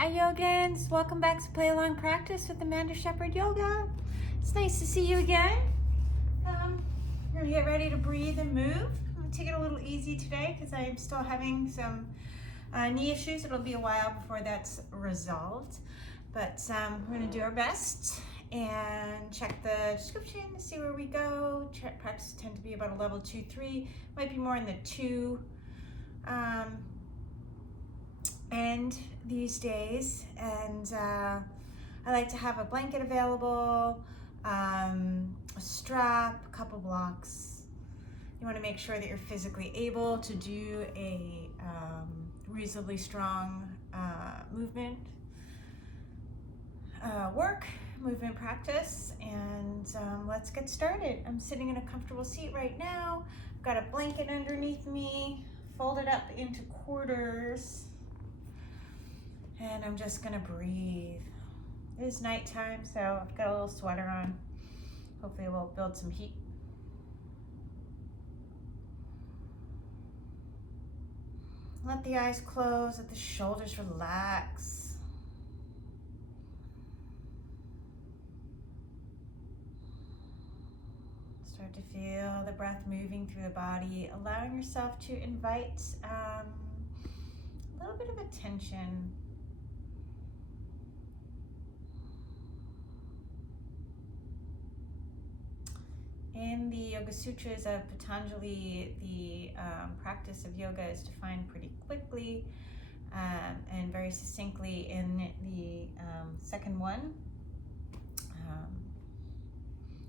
Hi Yogins, welcome back to Play Along Practice with Amanda Shepherd Yoga. It's nice to see you again. We're gonna get ready to breathe and move. I'm gonna take it a little easy today because I am still having some knee issues. It'll be a while before that's resolved, but we're gonna do our best and check the description to see where we go. Practice tend to be about a level 2, 3, might be more in the 2. And these days, and I like to have a blanket available, a strap, a couple blocks. You want to make sure that you're physically able to do a reasonably strong movement practice, and let's get started. I'm sitting in a comfortable seat right now. I've got a blanket underneath me, folded up into quarters. And I'm just gonna breathe. It is nighttime, so I've got a little sweater on. Hopefully it will build some heat. Let the eyes close, let the shoulders relax. Start to feel the breath moving through the body, allowing yourself to invite a little bit of attention. In the Yoga Sutras of Patanjali, the practice of yoga is defined pretty quickly and very succinctly in the second one,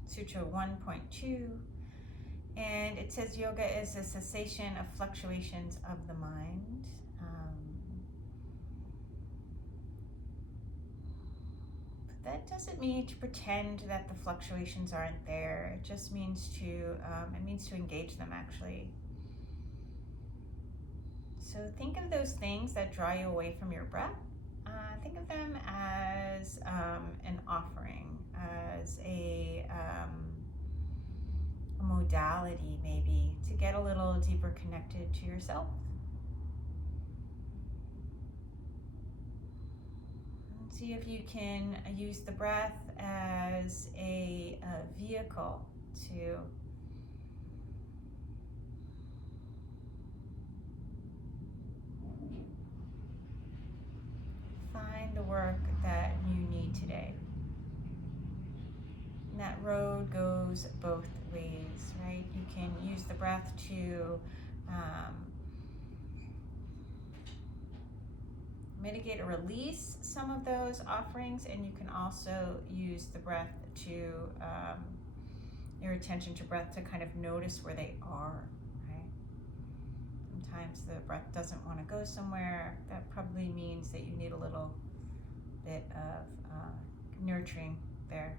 Sutra 1.2, and it says yoga is a cessation of fluctuations of the mind. That doesn't mean to pretend that the fluctuations aren't there. It just means to engage them, actually. So think of those things that draw you away from your breath. Think of them as an offering, as a modality, maybe, to get a little deeper connected to yourself. See if you can use the breath as a vehicle to find the work that you need today. And that road goes both ways, right? You can use the breath to mitigate or release some of those offerings, and you can also use the breath to your attention to breath to kind of notice where they are, right? Sometimes the breath doesn't want to go somewhere. That probably means that you need a little bit of nurturing there.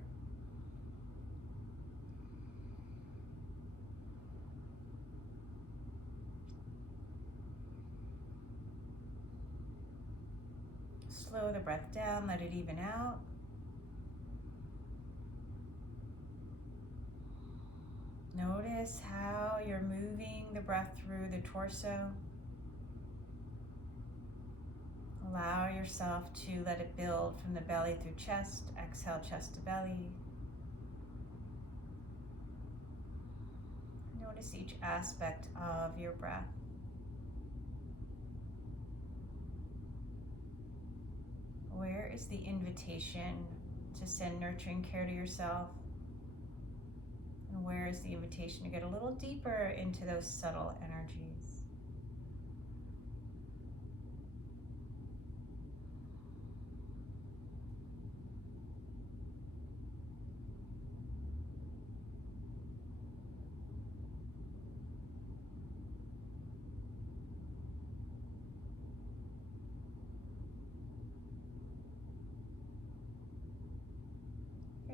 Slow the breath down, let it even out. Notice how you're moving the breath through the torso. Allow yourself to let it build from the belly through chest. Exhale, chest to belly. Notice each aspect of your breath. Where is the invitation to send nurturing care to yourself? And where is the invitation to get a little deeper into those subtle energies?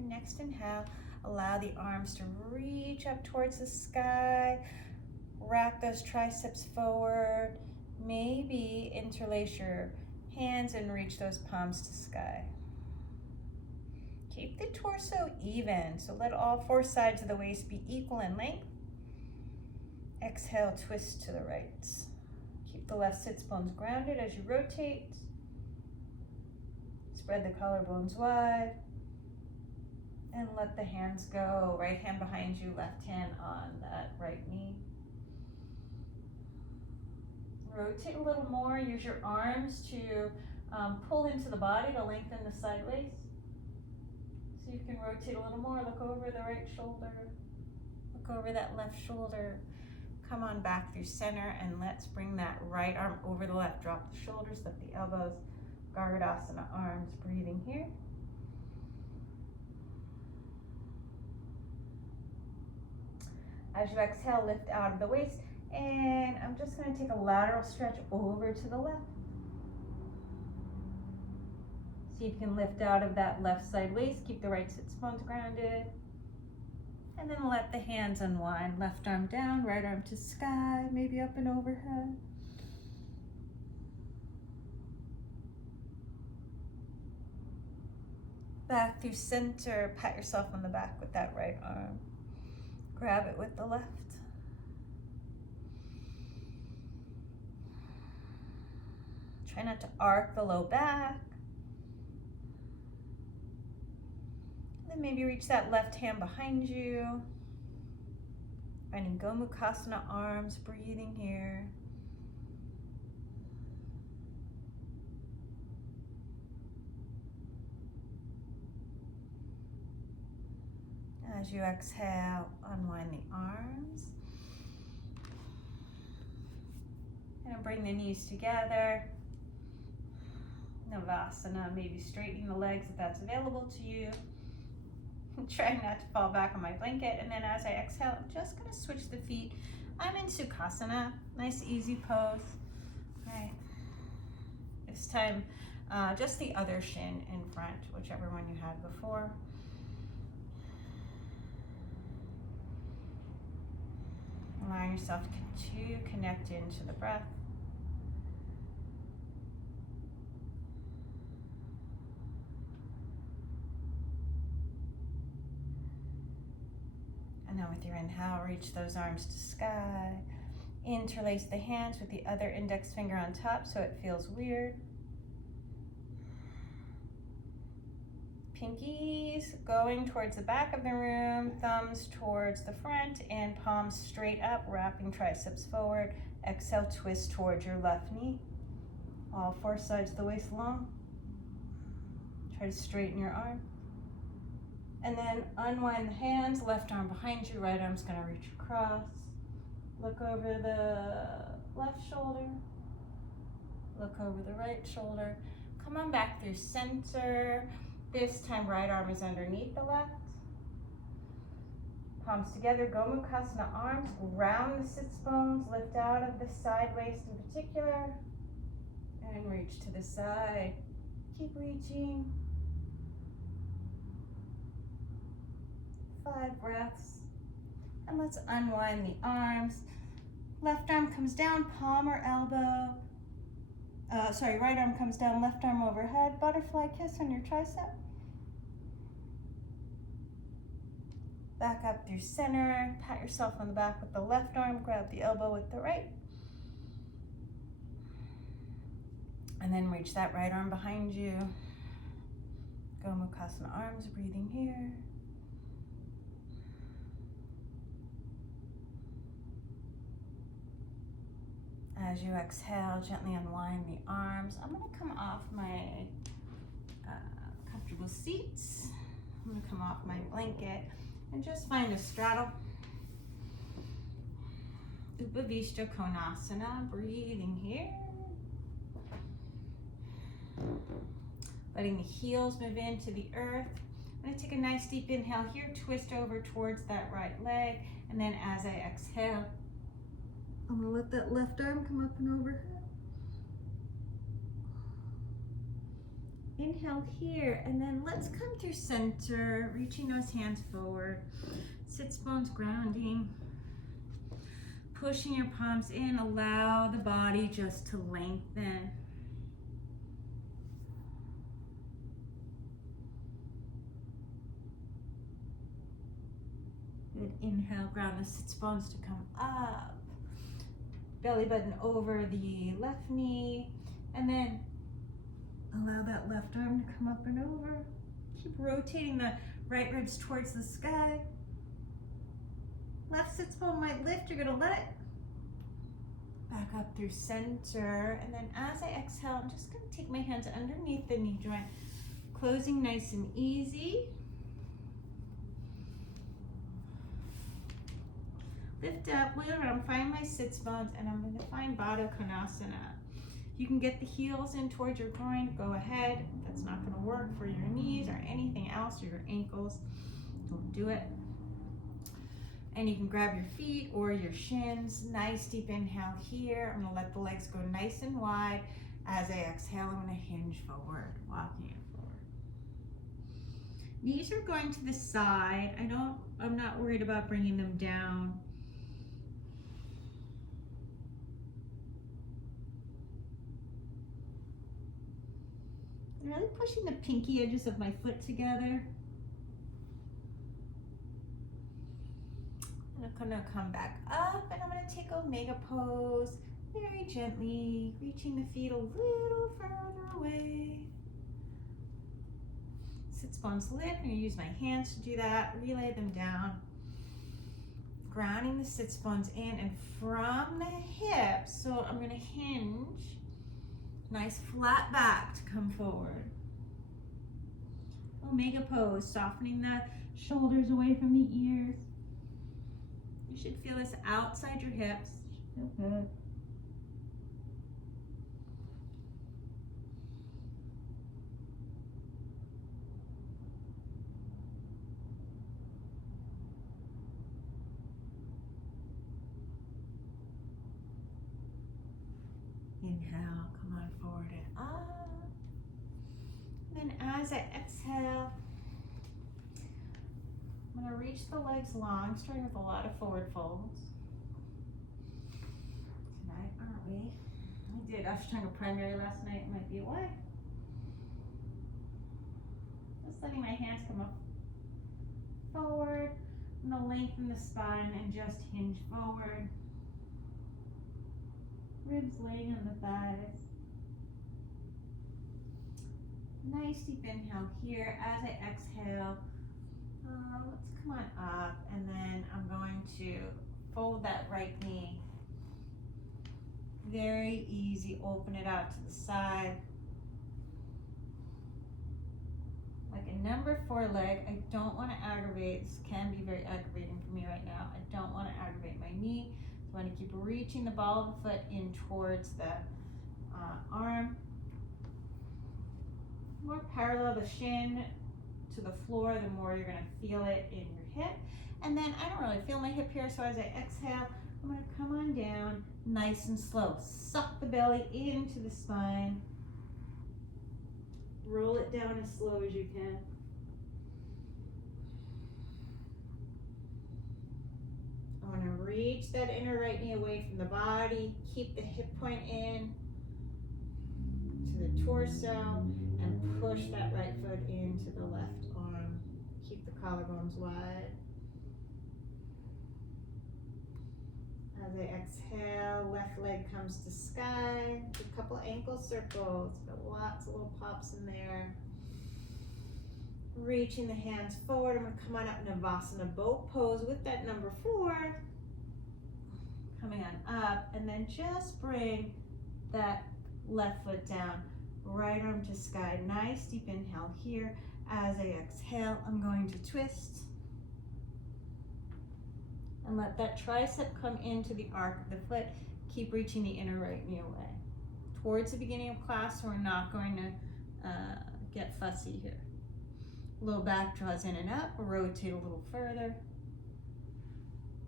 Next inhale, allow the arms to reach up towards the sky. Wrap those triceps forward. Maybe interlace your hands and reach those palms to sky. Keep the torso even, so let all 4 sides of the waist be equal in length. Exhale, twist to the right. Keep the left sits bones grounded as you rotate. Spread the collarbones wide. And let the hands go. Right hand behind you, left hand on that right knee. Rotate a little more. Use your arms to pull into the body to lengthen the sideways. So you can rotate a little more. Look over the right shoulder. Look over that left shoulder. Come on back through center, and let's bring that right arm over the left. Drop the shoulders, lift the elbows. Yogidandasana arms, breathing here. As you exhale, lift out of the waist, and I'm just going to take a lateral stretch over to the left. See if you can lift out of that left side waist. Keep the right sits bones grounded. And then let the hands unwind. Left arm down, right arm to sky, maybe up and overhead. Back through center. Pat yourself on the back with that right arm. Grab it with the left. Try not to arc the low back. Then maybe reach that left hand behind you. Finding muktahasta arms, breathing here. As you exhale, unwind the arms. And bring the knees together. Navasana, maybe straightening the legs if that's available to you. Trying not to fall back on my blanket. And then as I exhale, I'm just going to switch the feet. I'm in Sukhasana. Nice, easy pose. All right. This time, just the other shin in front, whichever one you had before. Allowing yourself to connect into the breath. And now with your inhale, reach those arms to sky. Interlace the hands with the other index finger on top so it feels weird. Pinkies going towards the back of the room, thumbs towards the front, and palms straight up, wrapping triceps forward. Exhale, twist towards your left knee. All four sides of the waist long. Try to straighten your arm. And then unwind the hands, left arm behind you, right arm's gonna reach across. Look over the left shoulder. Look over the right shoulder. Come on back through center. This time, right arm is underneath the left. Palms together, muktahasta arms, round the sits bones, lift out of the side waist in particular, and reach to the side. Keep reaching. 5 breaths. And let's unwind the arms. Left arm comes down, palm or elbow. Right arm comes down, left arm overhead. Butterfly kiss on your tricep. Back up through center. Pat yourself on the back with the left arm. Grab the elbow with the right. And then reach that right arm behind you. Muktahasta arms, breathing here. As you exhale, gently unwind the arms. I'm going to come off my comfortable seats. I'm going to come off my blanket and just find a straddle. Konasana, breathing here. Letting the heels move into the earth. I'm going to take a nice deep inhale here, twist over towards that right leg, and then as I exhale, I'm going to let that left arm come up and overhead. Inhale here, and then let's come through center, reaching those hands forward. Sits bones grounding. Pushing your palms in, allow the body just to lengthen. Good, inhale, ground the sits bones to come up. Belly button over the left knee, and then Allow that left arm to come up and over. Keep rotating the right ribs towards the sky. Left sits bone might lift, you're gonna let it back up through center. And then as I exhale, I'm just gonna take my hands underneath the knee joint, closing nice and easy. Lift up, wheel around, find my sits bones, and I'm gonna find Ekapadakoundinyasana. You can get the heels in towards your groin, go ahead. That's not gonna work for your knees or anything else, or your ankles, don't do it. And you can grab your feet or your shins. Nice deep inhale here. I'm gonna let the legs go nice and wide. As I exhale, I'm gonna hinge forward, walking it forward. Knees are going to the side. I'm not worried about bringing them down. I'm really pushing the pinky edges of my foot together. I'm gonna come back up and I'm gonna take Omega pose very gently, reaching the feet a little further away. Sits bones lift. I'm gonna use my hands to do that. Relay them down. Grounding the sits bones in and from the hips. So I'm gonna hinge. Nice flat back to come forward. Omega pose, softening the shoulders away from the ears. You should feel this outside your hips. Feel good. Inhale, come on forward and up. And then as I exhale, I'm going to reach the legs long, starting with a lot of forward folds. Tonight, aren't we? I did Ashtanga primary last night, it might be why. Just letting my hands come up forward. I'm going to lengthen the spine and just hinge forward. Ribs laying on the thighs. Nice deep inhale here. As I exhale, let's come on up, and then I'm going to fold that right knee. Very easy, open it out to the side. Like a number 4 leg, I don't want to aggravate, this can be very aggravating for me right now. I don't want to aggravate my knee. So I want to keep reaching the ball of the foot in towards the arm. The more parallel the shin to the floor, the more you're going to feel it in your hip. And then I don't really feel my hip here, so as I exhale, I'm going to come on down nice and slow. Suck the belly into the spine. Roll it down as slow as you can. I want to reach that inner right knee away from the body. Keep the hip point in to the torso and push that right foot into the left arm. Keep the collarbones wide. As I exhale, left leg comes to sky. A couple ankle circles, but lots of little pops in there. Reaching the hands forward. I'm going to come on up Navasana boat pose with that number 4. Coming on up, and then just bring that left foot down. Right arm to sky. Nice deep inhale here. As I exhale, I'm going to twist. And let that tricep come into the arc of the foot. Keep reaching the inner right knee away. Towards the beginning of class, we're not going to get fussy here. Low back draws in and up. Rotate a little further.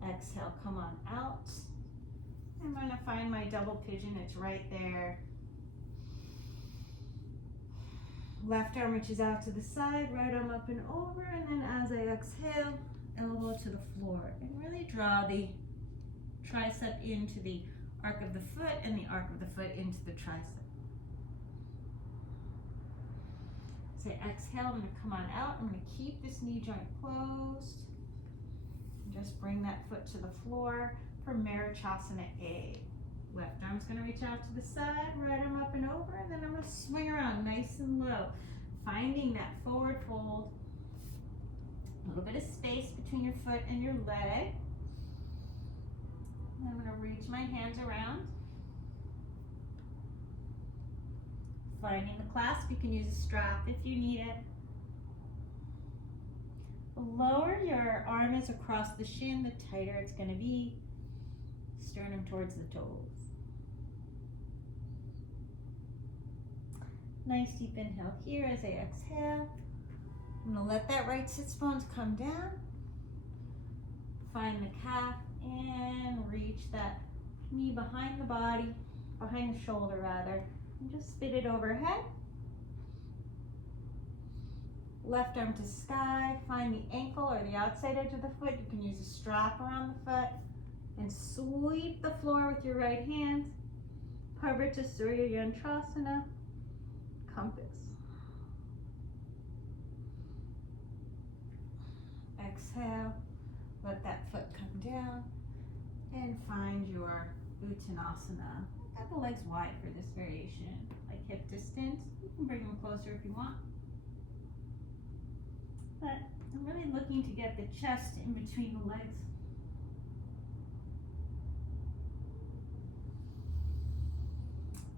Exhale, come on out. I'm going to find my double pigeon. It's right there. Left arm reaches out to the side, right arm up and over, and then as I exhale, elbow to the floor. And really draw the tricep into the arc of the foot and the arc of the foot into the tricep. So exhale, I'm going to come on out. I'm going to keep this knee joint closed. Just bring that foot to the floor for Marachasana A. Left arm's going to reach out to the side, right arm up and over, and then I'm going to swing around nice Finding that forward fold. A little bit of space between your foot and your leg. And I'm going to reach my hands around. Finding the clasp, you can use a strap if you need it. The lower your arm is across the shin, the tighter it's going to be. Sternum towards the toes. Nice deep inhale here as I exhale. I'm going to let that right sit bones come down. Find the calf and reach that knee behind the body, behind the shoulder rather. And just spit it overhead. Left arm to sky. Find the ankle or the outside edge of the foot. You can use a strap around the foot. And sweep the floor with your right hand. Parvata Surya Yantrasana. Compass. Exhale. Let that foot come down. And find your Uttanasana. Got the legs wide for this variation, like hip distance. You can bring them closer if you want. But I'm really looking to get the chest in between the legs.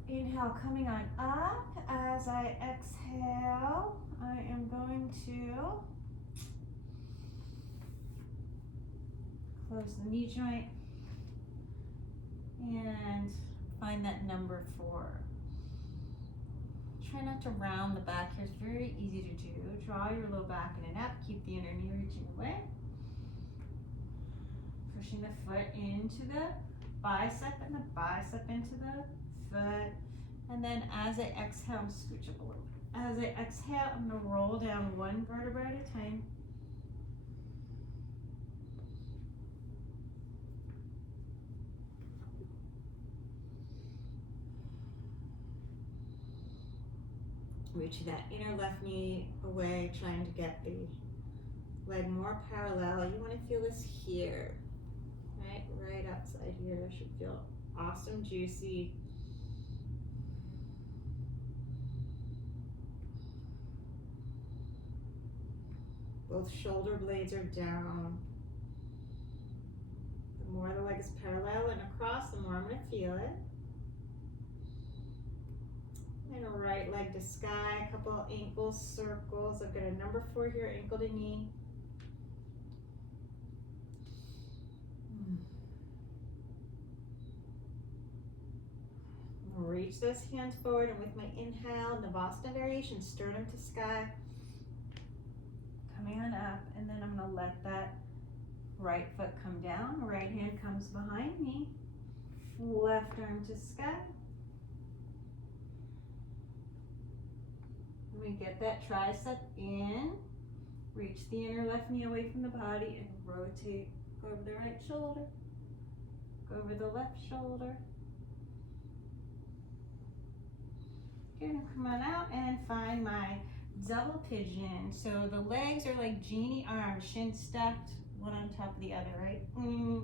Inhale, coming on up. As I exhale, I am going to close the knee joint and find that number 4. Try not to round the back here. It's very easy to do. Draw your low back in and up. Keep the inner knee reaching away. Pushing the foot into the bicep and the bicep into the foot. And then as I exhale, I'm scooch up a little bit. As I exhale, I'm going to roll down one vertebra at a time. Reach that inner left knee away, trying to get the leg more parallel. You want to feel this here, right outside here. That should feel awesome, juicy. Both shoulder blades are down. The more the leg is parallel and across, the more I'm going to feel it. And a right leg to sky, a couple ankle circles. I've got a number 4 here, ankle to knee. Reach those hands forward, and with my inhale, Navasana variation, sternum to sky. Coming on up, and then I'm going to let that right foot come down. Right hand comes behind me. Left arm to sky. We get that tricep in, reach the inner left knee away from the body and rotate. Go over the right shoulder, go over the left shoulder. Good, come on out and find my double pigeon. So the legs are like genie arms, shins stacked, one on top of the other, right? Okay,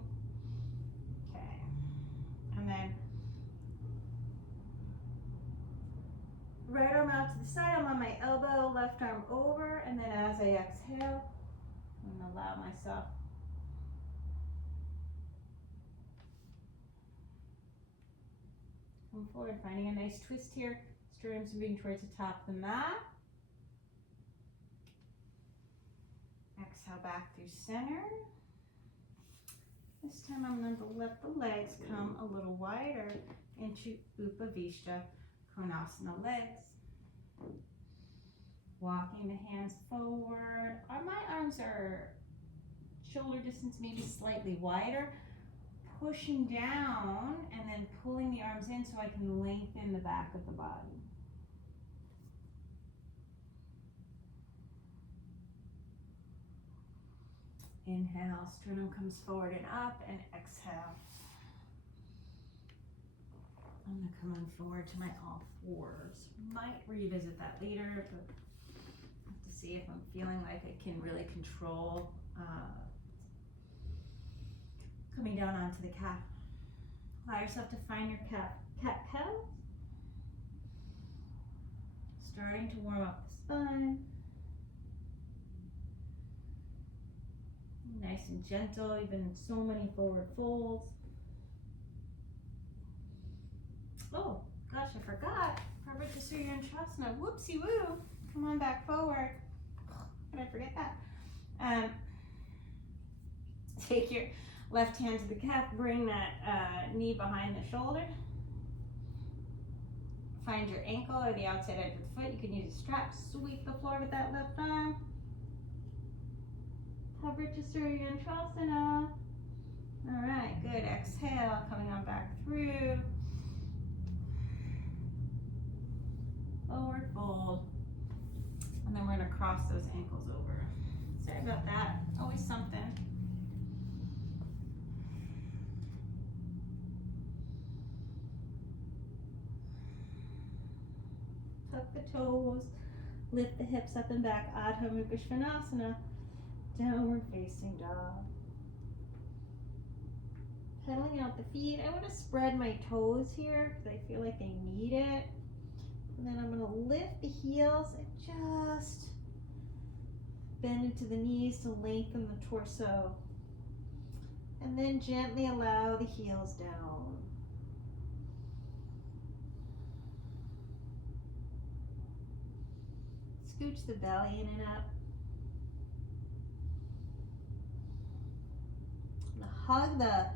and then right arm out to the side, I'm on my elbow, left arm over, and then as I exhale, I'm going to allow myself come forward, finding a nice twist here. Sternums moving towards the top of the mat. Exhale back through center. This time I'm going to let the legs come a little wider into Upavishta Konasana legs. Walking the hands forward. My arms are shoulder distance, maybe slightly wider. Pushing down and then pulling the arms in so I can lengthen the back of the body. Inhale, sternum comes forward and up, and exhale. I'm going to come on forward to my all fours. Might revisit that later, but I have to see if I'm feeling like I can really control coming down onto the calf. Allow yourself to find your cat cow. starting to warm up the spine. Nice and gentle, even in so many forward folds. Oh, gosh, I forgot. Inversions. Whoopsie woo. Come on back forward. Did I forget that? Take your left hand to the calf, bring that knee behind the shoulder. Find your ankle or the outside edge of the foot. You can use a strap, sweep the floor with that left arm. Inversions. All right, good. Exhale, coming on back through. Forward fold. And then we're gonna cross those ankles over. Sorry about that, always something. Tuck the toes, lift the hips up and back. Adho Mukha Svanasana, downward facing dog. Pedaling out the feet. I want to spread my toes here because I feel like they need it. And then I'm going to lift the heels and just bend into the knees to lengthen the torso. And then gently allow the heels down. Scooch the belly in and up. Hug the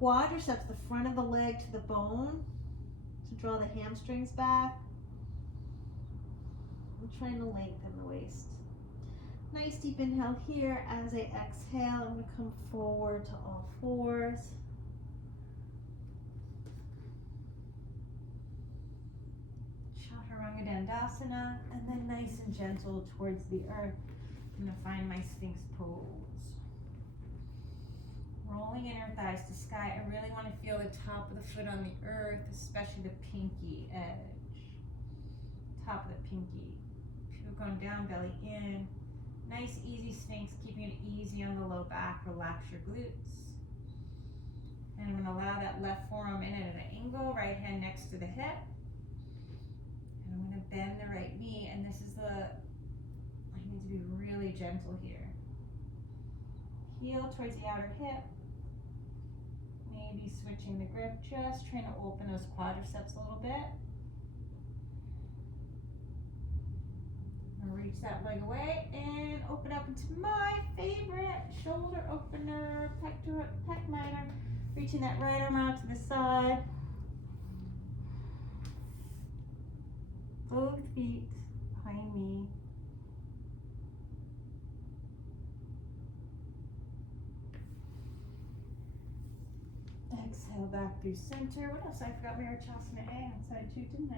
quadriceps, the front of the leg, to the bone to draw the hamstrings back. I'm trying to lengthen the waist. Nice deep inhale here. As I exhale, I'm going to come forward to all fours. Yogidandasana, and then nice and gentle towards the earth. I'm going to find my Sphinx pose. Rolling inner thighs to sky. I really want to feel the top of the foot on the earth, especially the pinky edge. Top of the pinky. Feel going down, belly in. Nice, easy Sphinx, keeping it easy on the low back. Relax your glutes. And I'm going to allow that left forearm in at an angle, right hand next to the hip. And I'm going to bend the right knee, and this is I need to be really gentle here. Heel towards the outer hip. Maybe switching the grip, just trying to open those quadriceps a little bit. I'm gonna reach that leg away and open up into my favorite shoulder opener, pec minor. Reaching that right arm out to the side. Both feet behind me. Exhale back through center. What else? I forgot Virachasana A on side 2, didn't I?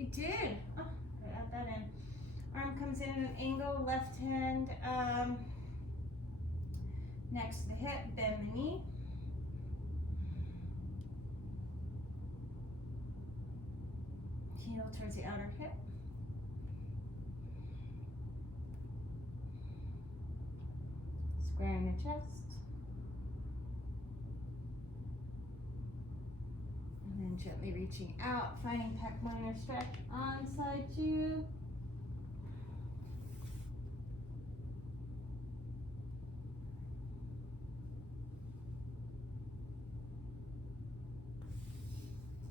I did. Oh, I add that in. Arm comes in at an angle, left hand next to the hip, bend the knee. Heel towards the outer hip. Squaring the chest. And then gently reaching out, finding pec minor stretch on side 2.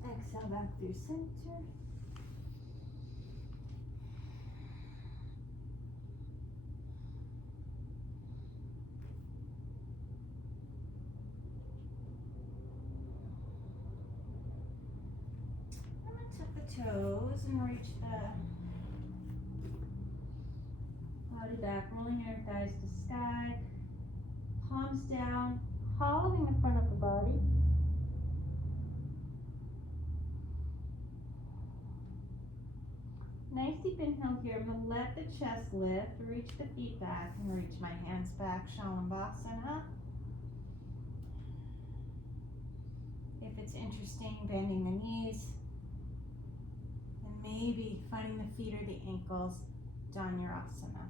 Exhale back through center. Toes and reach the body back, rolling your thighs to sky, palms down, hollowing the front of the body. Nice deep inhale here. I'm going to let the chest lift, reach the feet back, and reach my hands back, Shalambhasana. If it's interesting, bending the knees. Maybe finding the feet or the ankles, Dhanurasana.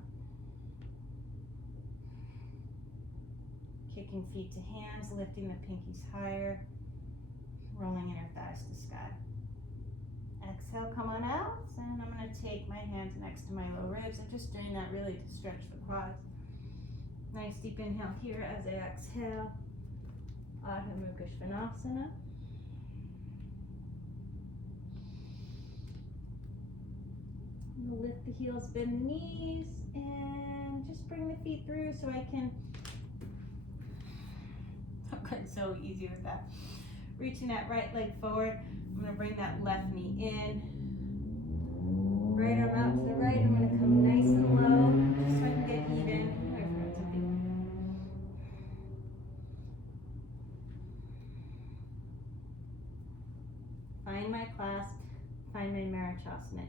Kicking feet to hands, lifting the pinkies higher, rolling inner thighs to sky. Exhale. exhale, come on out. And I'm going to take my hands next to my low ribs. I'm just doing that really to stretch the quads. Nice deep inhale here as I exhale. Adho Lift the heels, bend the knees, and just bring the feet through so I can. Okay, so easy with that. Reaching that right leg forward. I'm going to bring that left knee in. Right arm out to the right. I'm going to come nice and low just so I can get even. I forgot something. Find my clasp. Find my Marachasana A.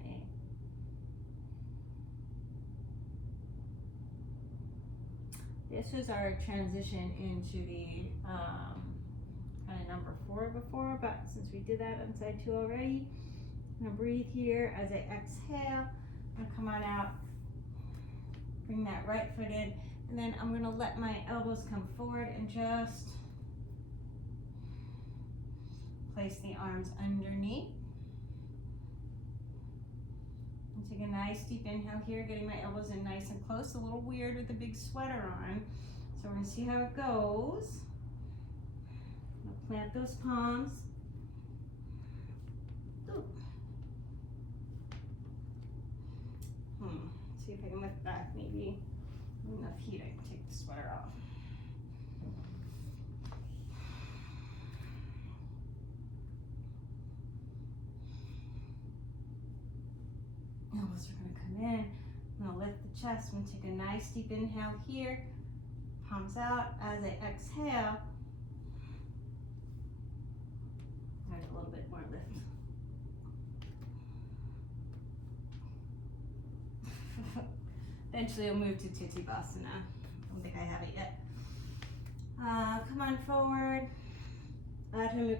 This was our transition into the kind of number 4 before, but since we did that on side 2 already, I'm going to breathe here as I exhale. I'm going to come on out, bring that right foot in, and then I'm going to let my elbows come forward and just place the arms underneath. And take a nice deep inhale here, getting my elbows in nice and close. A little weird with the big sweater on. So we're going to see how it goes. I'll plant those palms. Ooh. See if I can lift back maybe. Enough heat, I can take the sweater off. Elbows are going to come in. I'm going to lift the chest. I'm going to take a nice deep inhale here. Palms out as I exhale. There's a little bit more lift. Eventually I'll move to tittibhasana. I don't think I have it yet. Come on forward. Adho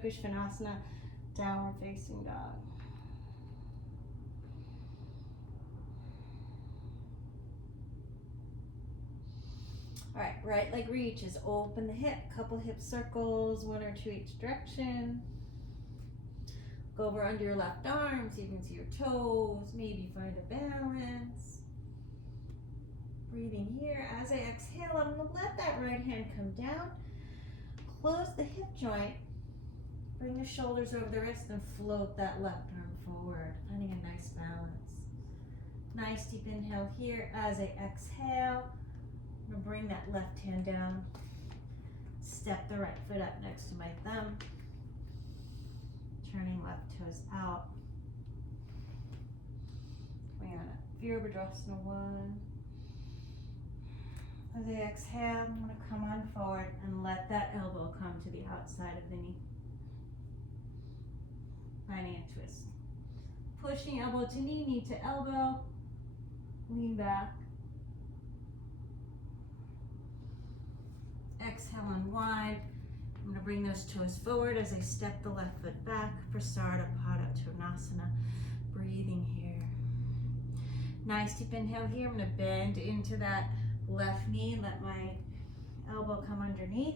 downward facing dog. All right, right leg reaches, open the hip, couple hip circles, 1 or 2 each direction. Go over under your left arm so you can see your toes, maybe find a balance. Breathing here. As I exhale, I'm going to let that right hand come down. Close the hip joint. Bring the shoulders over the wrist and float that left arm forward, finding a nice balance. Nice deep inhale here. As I exhale, I'm going to bring that left hand down. Step the right foot up next to my thumb. Turning left toes out. Coming on a Virabhadrasana 1. As I exhale, I'm going to come on forward and let that elbow come to the outside of the knee. Finding a twist. Pushing elbow to knee to elbow. Lean back. Exhale, unwind. I'm going to bring those toes forward as I step the left foot back for Ekapadakoundinyasana. Breathing here. Nice deep inhale here. I'm going to bend into that left knee. Let my elbow come underneath.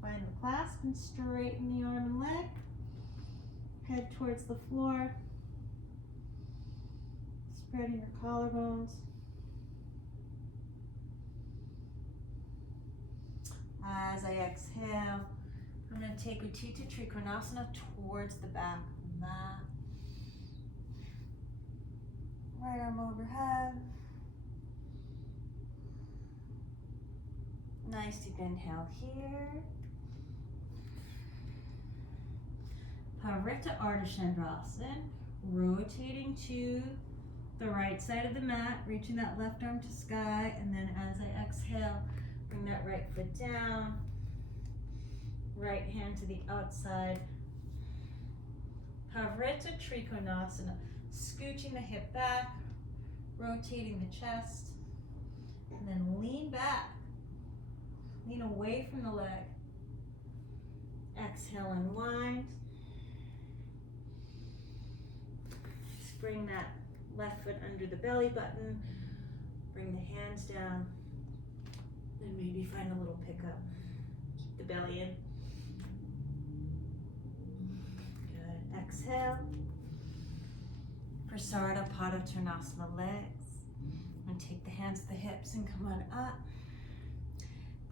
Find the clasp and straighten the arm and leg. Head towards the floor. Spreading your collarbones. As I exhale, I'm going to take Utthita Trikonasana towards the back of the mat. Right arm overhead. Nice deep inhale here. Parivrtta Ardha, rotating to the right side of the mat, reaching that left arm to sky, and then as I exhale, bring that right foot down, right hand to the outside. Parivrtta Trikonasana, scooching the hip back, rotating the chest, and then lean back, lean away from the leg. Exhale, unwind. Just bring that left foot under the belly button, bring the hands down, and maybe find a little pickup. Keep the belly in. Good. Exhale. Padottanasana legs. And take the hands to the hips and come on up.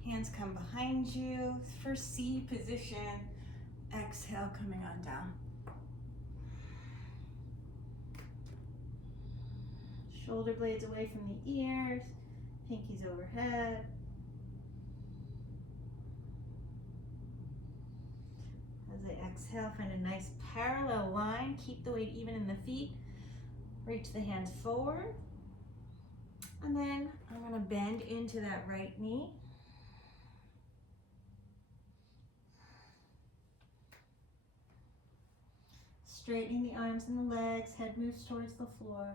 Hands come behind you for C position. Exhale, coming on down. Shoulder blades away from the ears, pinkies overhead. As I exhale, find a nice parallel line. Keep the weight even in the feet. Reach the hands forward. And then I'm gonna bend into that right knee. Straightening the arms and the legs, head moves towards the floor.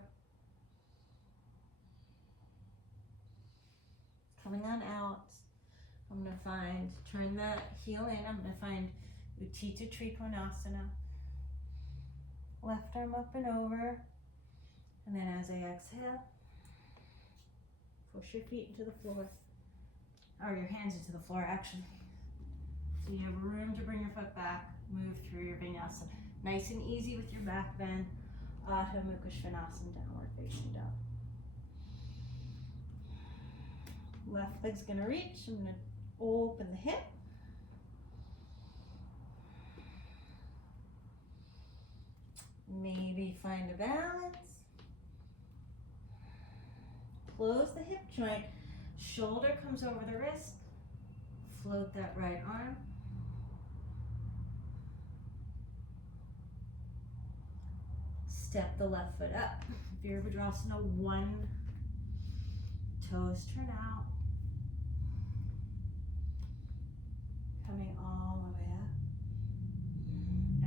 Coming on out, I'm gonna turn that heel in, I'm gonna find Tittibhasana. Left arm up and over. And then as I exhale, push your feet into the floor. Or your hands into the floor, actually. So you have room to bring your foot back, move through your vinyasa. Nice and easy with your back bend. Adho Mukha Svanasana, downward facing dog. Left leg's gonna reach. I'm gonna open the hip. Maybe find a balance. Close the hip joint. Shoulder comes over the wrist. Float that right arm. Step the left foot up. Virabhadrasana, one. Toes turn out. Coming all the way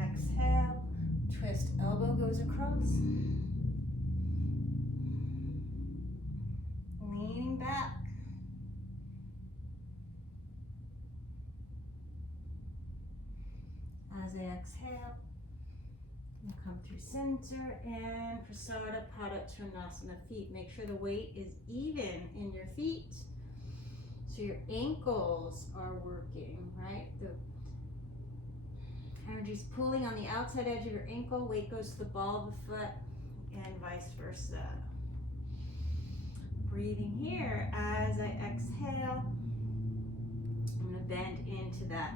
up. Exhale. Twist, elbow goes across. Leaning back. As I exhale, you come through center and Padottanasana feet. Make sure the weight is even in your feet so your ankles are working, right? The energy's pulling on the outside edge of your ankle, weight goes to the ball of the foot, and vice versa. Breathing here as I exhale. I'm going to bend into that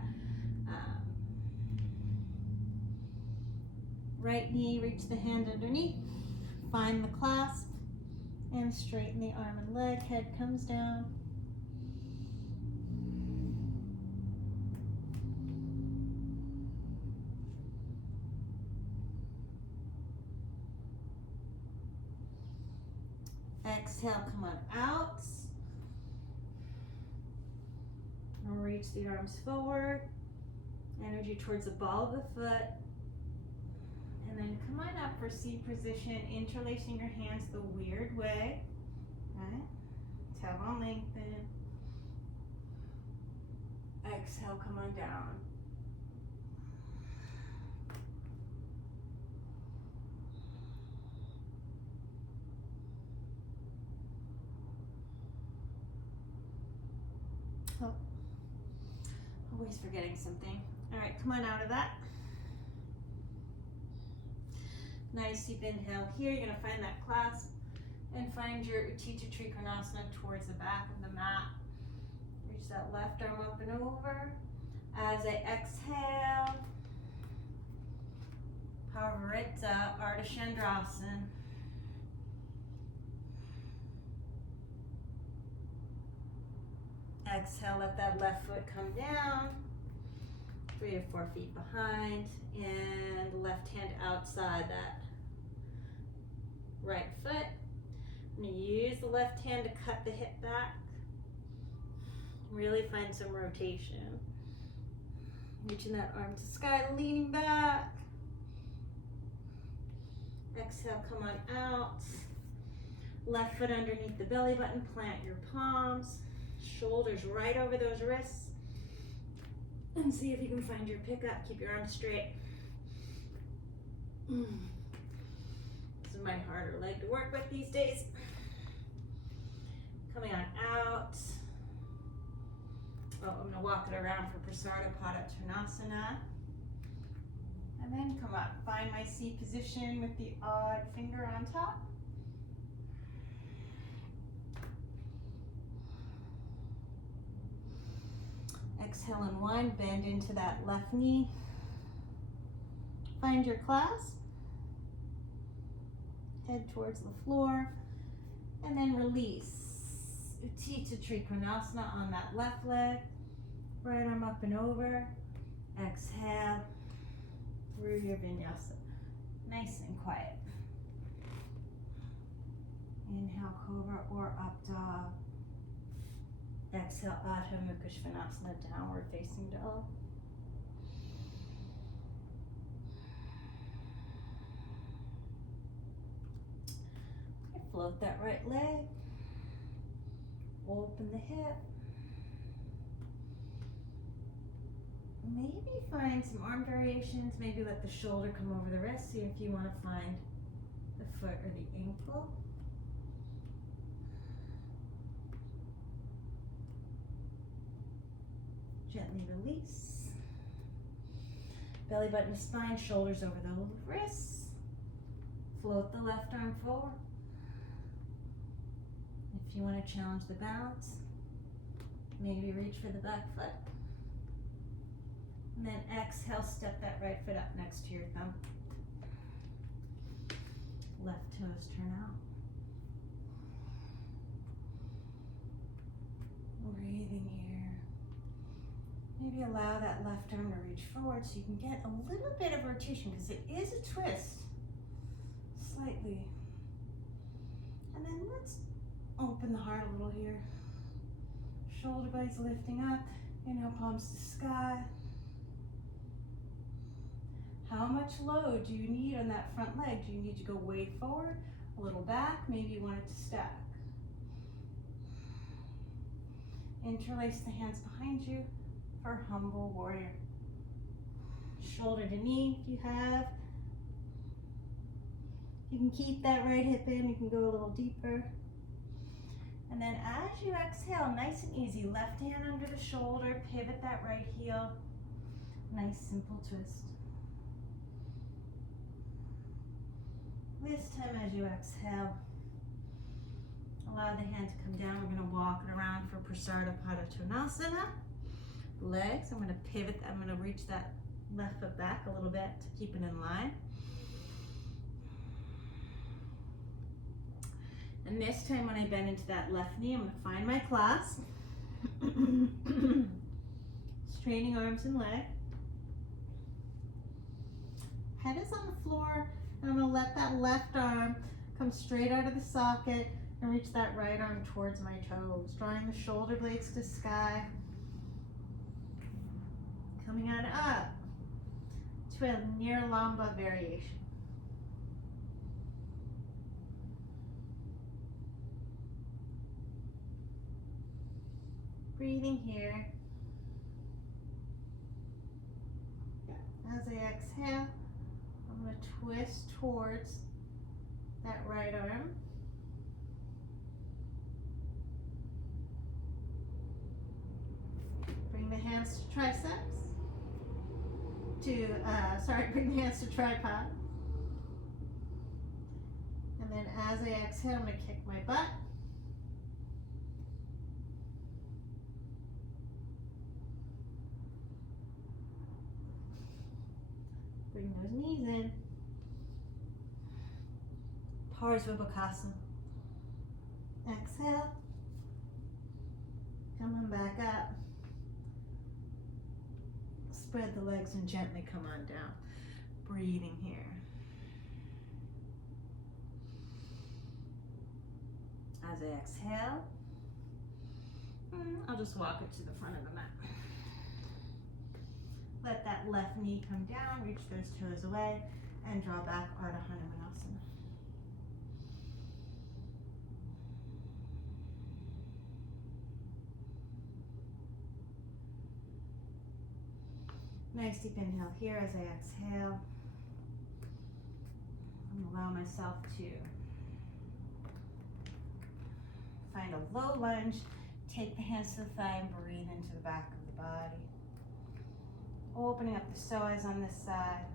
right knee, reach the hand underneath, find the clasp, and straighten the arm and leg, head comes down. Exhale, come on out. And reach the arms forward. Energy towards the ball of the foot. And then come on up for C position, interlacing your hands the weird way. Right? Tailbone lengthen. Exhale, come on down. Oh, always forgetting something. All right, come on out of that. Nice deep inhale here. You're gonna find that clasp and find your Utthita towards the back of the mat. Reach that left arm up and over. As I exhale, Parivrtta, Ardha Chandrasana. Exhale, let that left foot come down, 3 to 4 feet behind, and left hand outside that right foot. I'm going to use the left hand to cut the hip back. Really find some rotation. Reaching that arm to sky, leaning back. Exhale, come on out. Left foot underneath the belly button, plant your palms. Shoulders right over those wrists. And see if you can find your pickup. Keep your arms straight. This is my harder leg to work with these days. Coming on out. Oh, I'm going to walk it around for Padottanasana. And then come up, find my C position with the odd finger on top. Exhale in one, bend into that left knee. Find your clasp. Head towards the floor. And then release. Utthita Trikonasana on that left leg. Right arm up and over. Exhale through your vinyasa. Nice and quiet. Inhale, cobra or up dog. Exhale, Adho Mukha Svanasana, downward facing dog. Float that right leg. Open the hip. Maybe find some arm variations. Maybe let the shoulder come over the wrist. See if you want to find the foot or the ankle. Gently release. Belly button to spine, shoulders over the wrists. Float the left arm forward. If you want to challenge the balance, maybe reach for the back foot. And then exhale, step that right foot up next to your thumb. Left toes turn out. Breathing here. Maybe allow that left arm to reach forward so you can get a little bit of rotation because it is a twist. Slightly. And then let's open the heart a little here. Shoulder blades lifting up. Inhale, palms to sky. How much load do you need on that front leg? Do you need to go way forward, a little back? Maybe you want it to stack. Interlace the hands behind you for humble warrior. Shoulder to knee if you have. You can keep that right hip in. You can go a little deeper. And then as you exhale, nice and easy, left hand under the shoulder, pivot that right heel. Nice simple twist. This time as you exhale, allow the hand to come down. We're going to walk it around for Prasarnapadottanasana. Legs, I'm going to pivot, I'm going to reach that left foot back a little bit to keep it in line. And this time when I bend into that left knee, I'm going to find my clasp. Straining arms and leg. Head is on the floor, and I'm going to let that left arm come straight out of the socket and reach that right arm towards my toes. Drawing the shoulder blades to sky. Coming on up to a niralamba variation. Breathing here. As I exhale, I'm going to twist towards that right arm. Bring the hands to triceps. Bring the hands to tripod. And then as I exhale, I'm going to kick my butt. Bring those knees in. Parsvabhakasana. Exhale. Come on back up. Spread the legs and gently come on down. Breathing here. As I exhale, I'll just walk it to the front of the mat. Let that left knee come down, reach those toes away, and draw back Ardha Hanumanasana. Nice deep inhale here as I exhale. I'm going to allow myself to find a low lunge, take the hands to the thigh and breathe into the back of the body. Opening up the psoas on this side.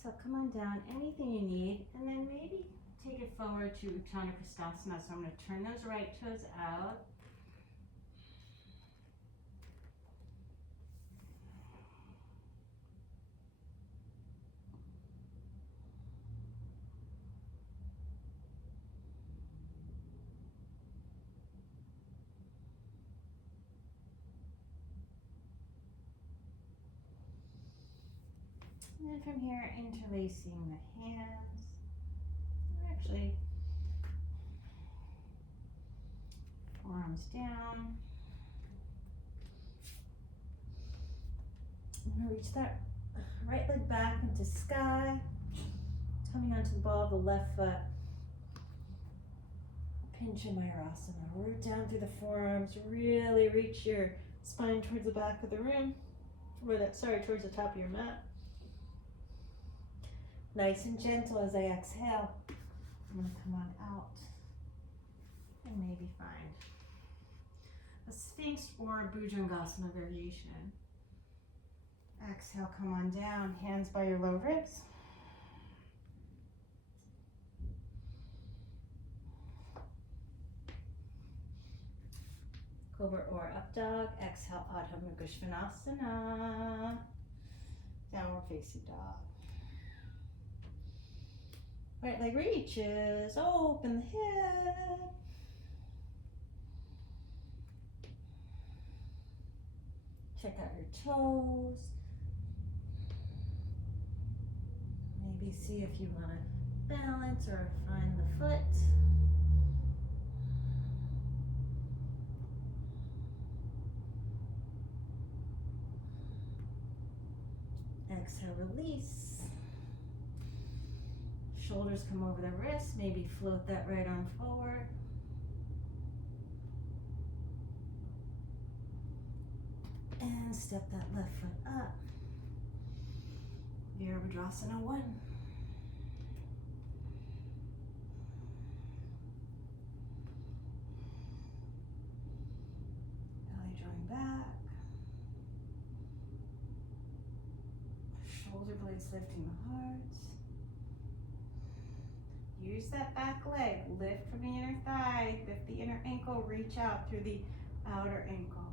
So come on down, anything you need, and then maybe take it forward to Uttanapustasana. So I'm going to turn those right toes out. And then from here, interlacing the hands. Actually, forearms down. I'm going to reach that right leg back into sky, coming onto the ball of the left foot. Pinchamayurasana. Root down through the forearms. Really reach your spine towards the back of the room, towards the top of your mat. Nice and gentle as I exhale. I'm going to come on out and maybe find a Sphinx or a Bhujangasana variation. Exhale, come on down, hands by your low ribs. Cobra or up dog. Exhale, Adho Mukha Svanasana. Downward facing dog. Right leg reaches, open the hip. Check out your toes. Maybe see if you want to balance or find the foot. Exhale, release. Shoulders come over the wrists, maybe float that right arm forward. And step that left foot up. Virabhadrasana 1. Belly drawing back. Shoulder blades lifting the heart. Use that back leg, lift from the inner thigh, lift the inner ankle, reach out through the outer ankle.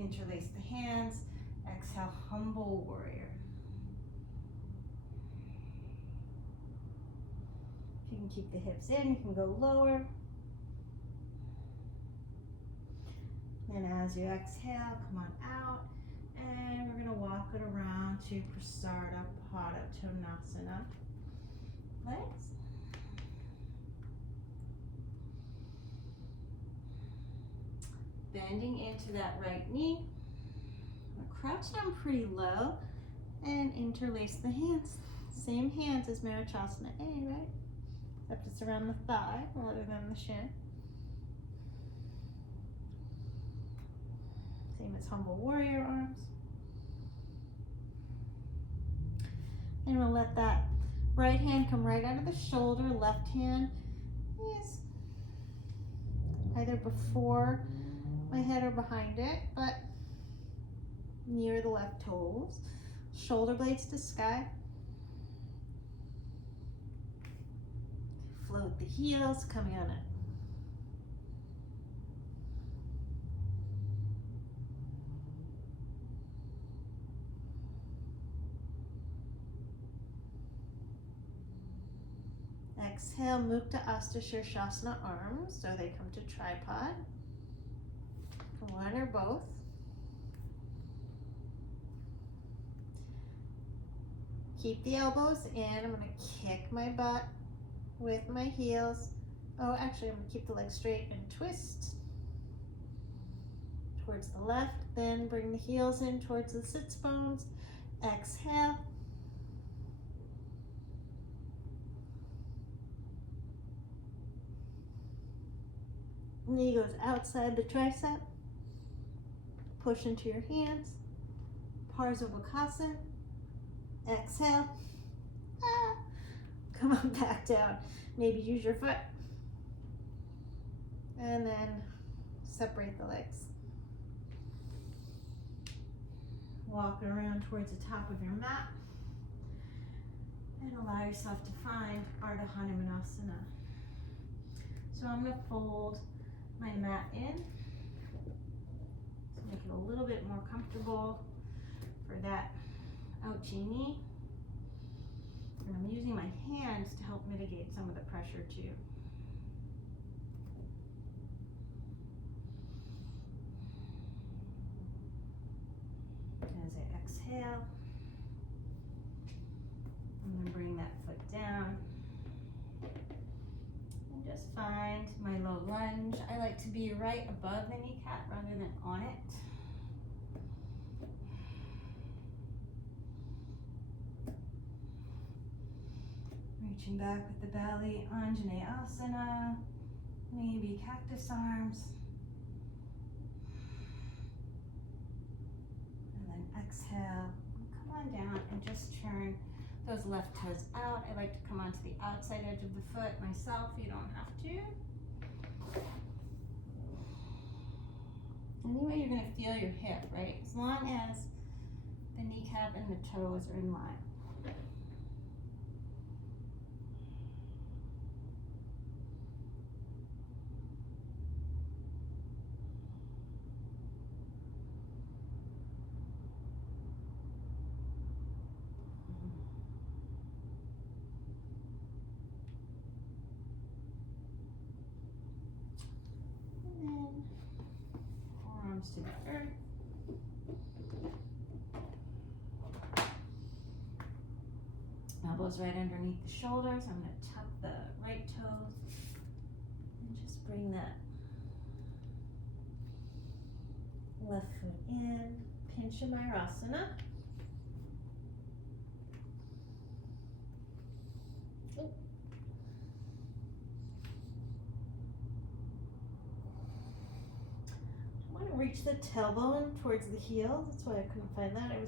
Interlace the hands, exhale, humble warrior. If you can keep the hips in, you can go lower. Then as you exhale, come on out. And we're going to walk it around to Prasarabhadrasana. Legs. Bending into that right knee. Crouch down pretty low and interlace the hands. Same hands as Marachasana A, right? Except it's around the thigh rather than the shin. Same as humble warrior arms. And we'll let that right hand come right under the shoulder. Left hand is either before my head or behind it, but near the left toes. Shoulder blades to sky. Float the heels, coming on it. Exhale, muktahasta sirsasana arms, so they come to tripod. One or both. Keep the elbows in. I'm going to kick my butt with my heels. Oh, actually, I'm going to keep the legs straight and twist towards the left. Then bring the heels in towards the sits bones. Exhale. Knee goes outside the tricep. Push into your hands. Parsvabhakasana. Exhale. Come on back down. Maybe use your foot. And then separate the legs. walking around towards the top of your mat. And allow yourself to find Ardha Hanumanasana. So I'm going to fold my mat in to make it a little bit more comfortable for that ouchie knee. And I'm using my hands to help mitigate some of the pressure too. As I exhale, I'm going to bring that foot down and just find my low lunge. I like to be right above the kneecap rather than on it. Reaching back with the belly, Anjaneyasana, maybe cactus arms. And then exhale, come on down and just turn those left toes out. I like to come onto the outside edge of the foot myself. You don't have to. Anyway, you're going to feel your hip, right? As long as the kneecap and the toes are in line. To the earth. Elbows right underneath the shoulders. I'm going to tuck the right toes and just bring that left foot in. Pinchamayurasana. Reach the tailbone towards the heel. That's why I couldn't find that. I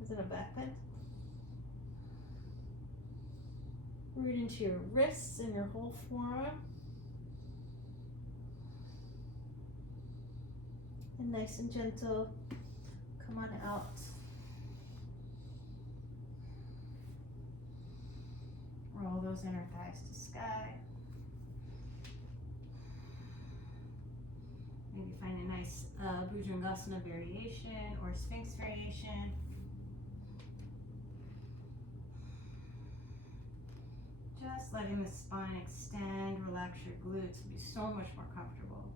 was in a back bend. Root into your wrists and your whole forearm. And nice and gentle, come on out. Roll those inner thighs to sky. Maybe find a nice Bhujangasana variation or Sphinx variation. Just letting the spine extend, relax your glutes. It'll be so much more comfortable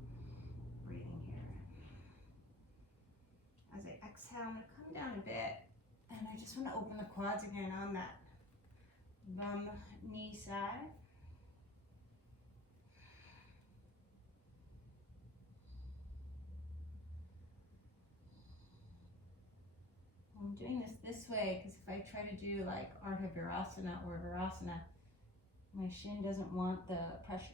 breathing here. As I exhale, I'm going to come down a bit, and I just want to open the quads again on that bum knee side. I'm doing this way because if I try to do like Ardha Virasana or Virasana, my shin doesn't want the pressure.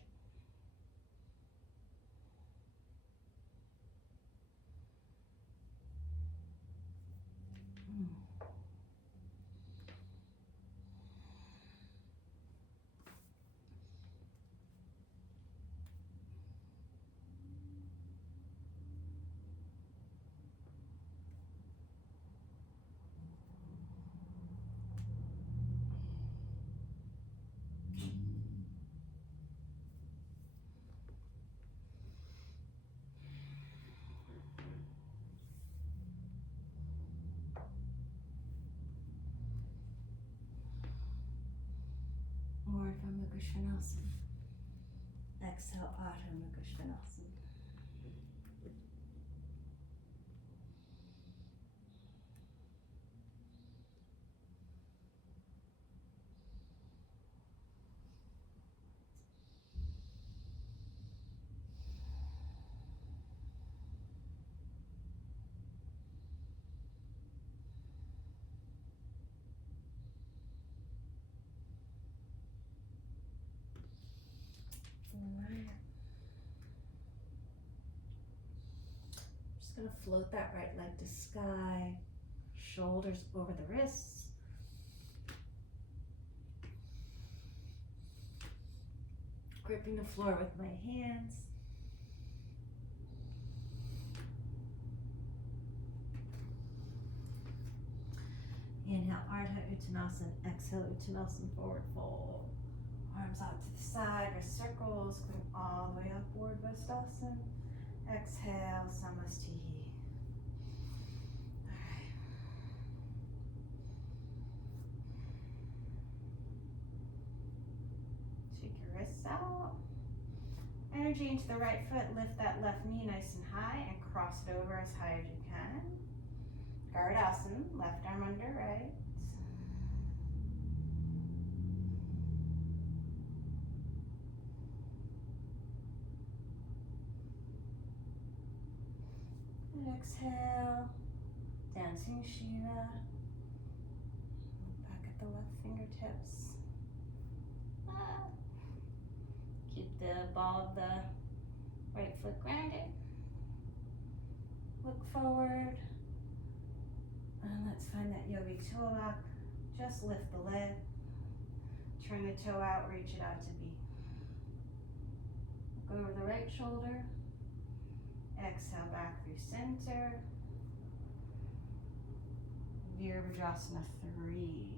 Muktahasta. Exhale, Ardha Muktahasta. Going to float that right leg to sky, shoulders over the wrists. Gripping the floor with my hands. Uttanasana. Exhale, Uttanasana, forward fold. Arms out to the side, wrist circles, going all the way upward, Uttanasana. Exhale, Samasthihi. Alright. Shake your wrists out. Energy into the right foot, lift that left knee nice and high and cross it over as high as you can. Garudasana, left arm under right. And exhale, dancing Shiva. Back at the left fingertips. Keep the ball of the right foot grounded. Look forward. And let's find that yogic toe lock. Just lift the leg. Turn the toe out, reach it out to B. Look over the right shoulder. Exhale back through center. Virabhadrasana 3.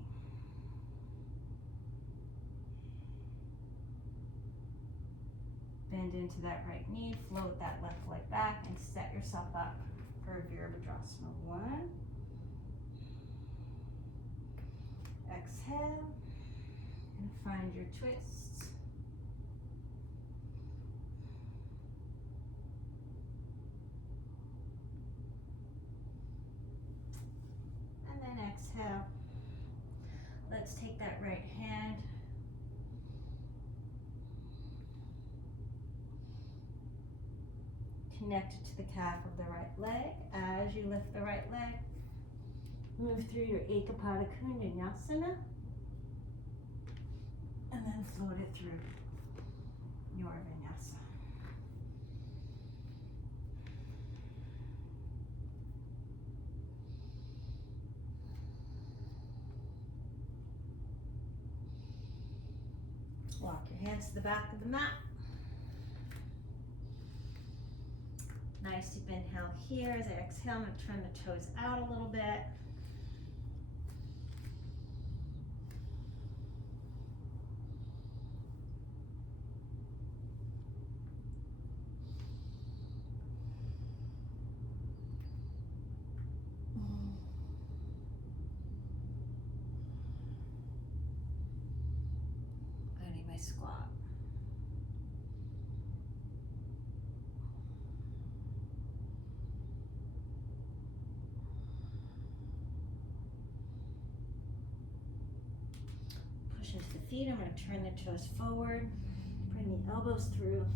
Bend into that right knee, float that left leg back, and set yourself up for Virabhadrasana 1. Exhale, and find your twists. And then exhale. Let's take that right hand. Connect it to the calf of the right leg. As you lift the right leg, move through your Ekapadakoundinyasana, and then float it through your vinyasa. Walk your hands to the back of the mat. Nice deep inhale here. As I exhale, I'm going to turn the toes out a little bit. I need my squat. Into the feet. I'm going to turn the toes forward, bring the elbows through.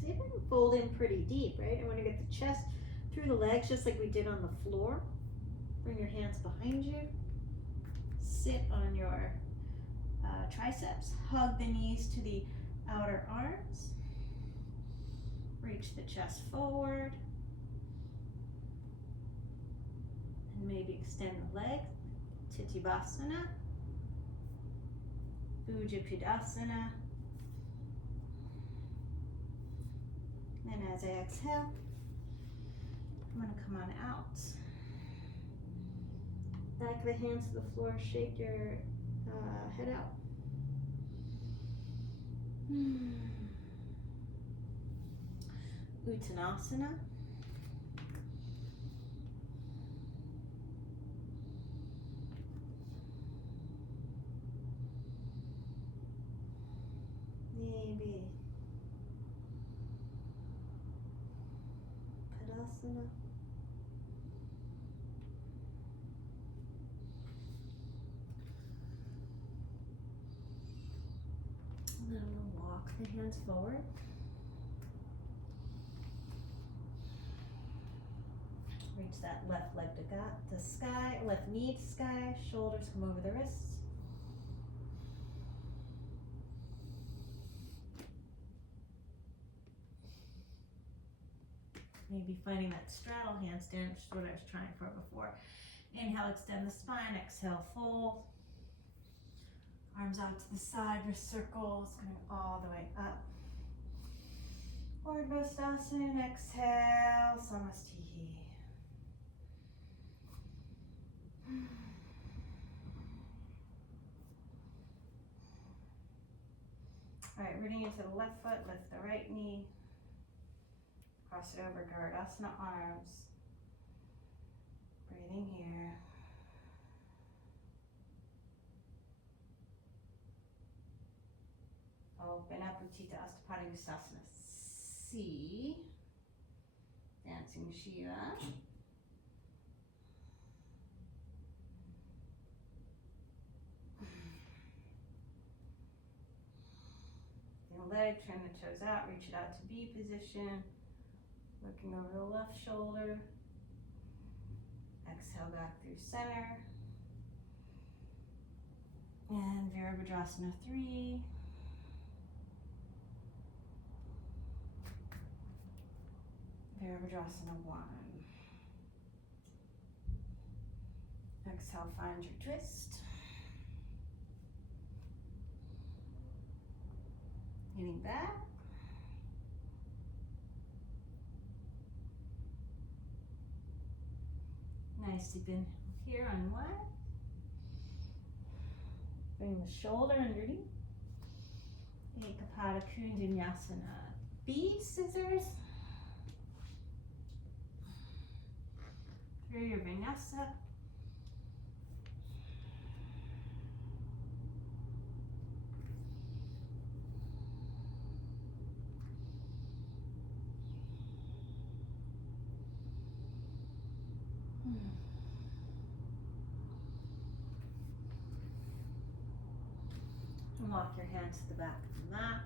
See, if I can fold in pretty deep, right? I want to get the chest through the legs just like we did on the floor. Bring your hands behind you. Sit on your triceps. Hug the knees to the outer arms. Reach the chest forward. And maybe extend the legs. Tittibhasana, Yogidandasana. Then as I exhale, I'm going to come on out. Back of the hands to the floor, shake your head out. Uttanasana. Maybe Padasana. And then I'm going to walk the hands forward. Reach that left leg to sky, left knee to sky, shoulders come over the wrists. Maybe finding that straddle handstand, which is what I was trying for before. Inhale, extend the spine. Exhale, fold. Arms out to the side, wrist circles, going all the way up. Urdhva Exhale, Samasthihi. All right, rooting into the left foot, lift the right knee. Cross it over, Yogidandasana arms. Breathing here. Open up with Ekapadakoundinyasana C. Dancing Shiva. Leg, turn the toes out, reach it out to B position. Looking over the left shoulder. Exhale back through center. And Virabhadrasana 3. Virabhadrasana 1. Exhale, find your twist. Leaning back. Nice deep inhale here on one. Bring the shoulder underneath. Ekapadakoundinyasana B, scissors. Through your vinyasa. And walk your hands to the back of the mat.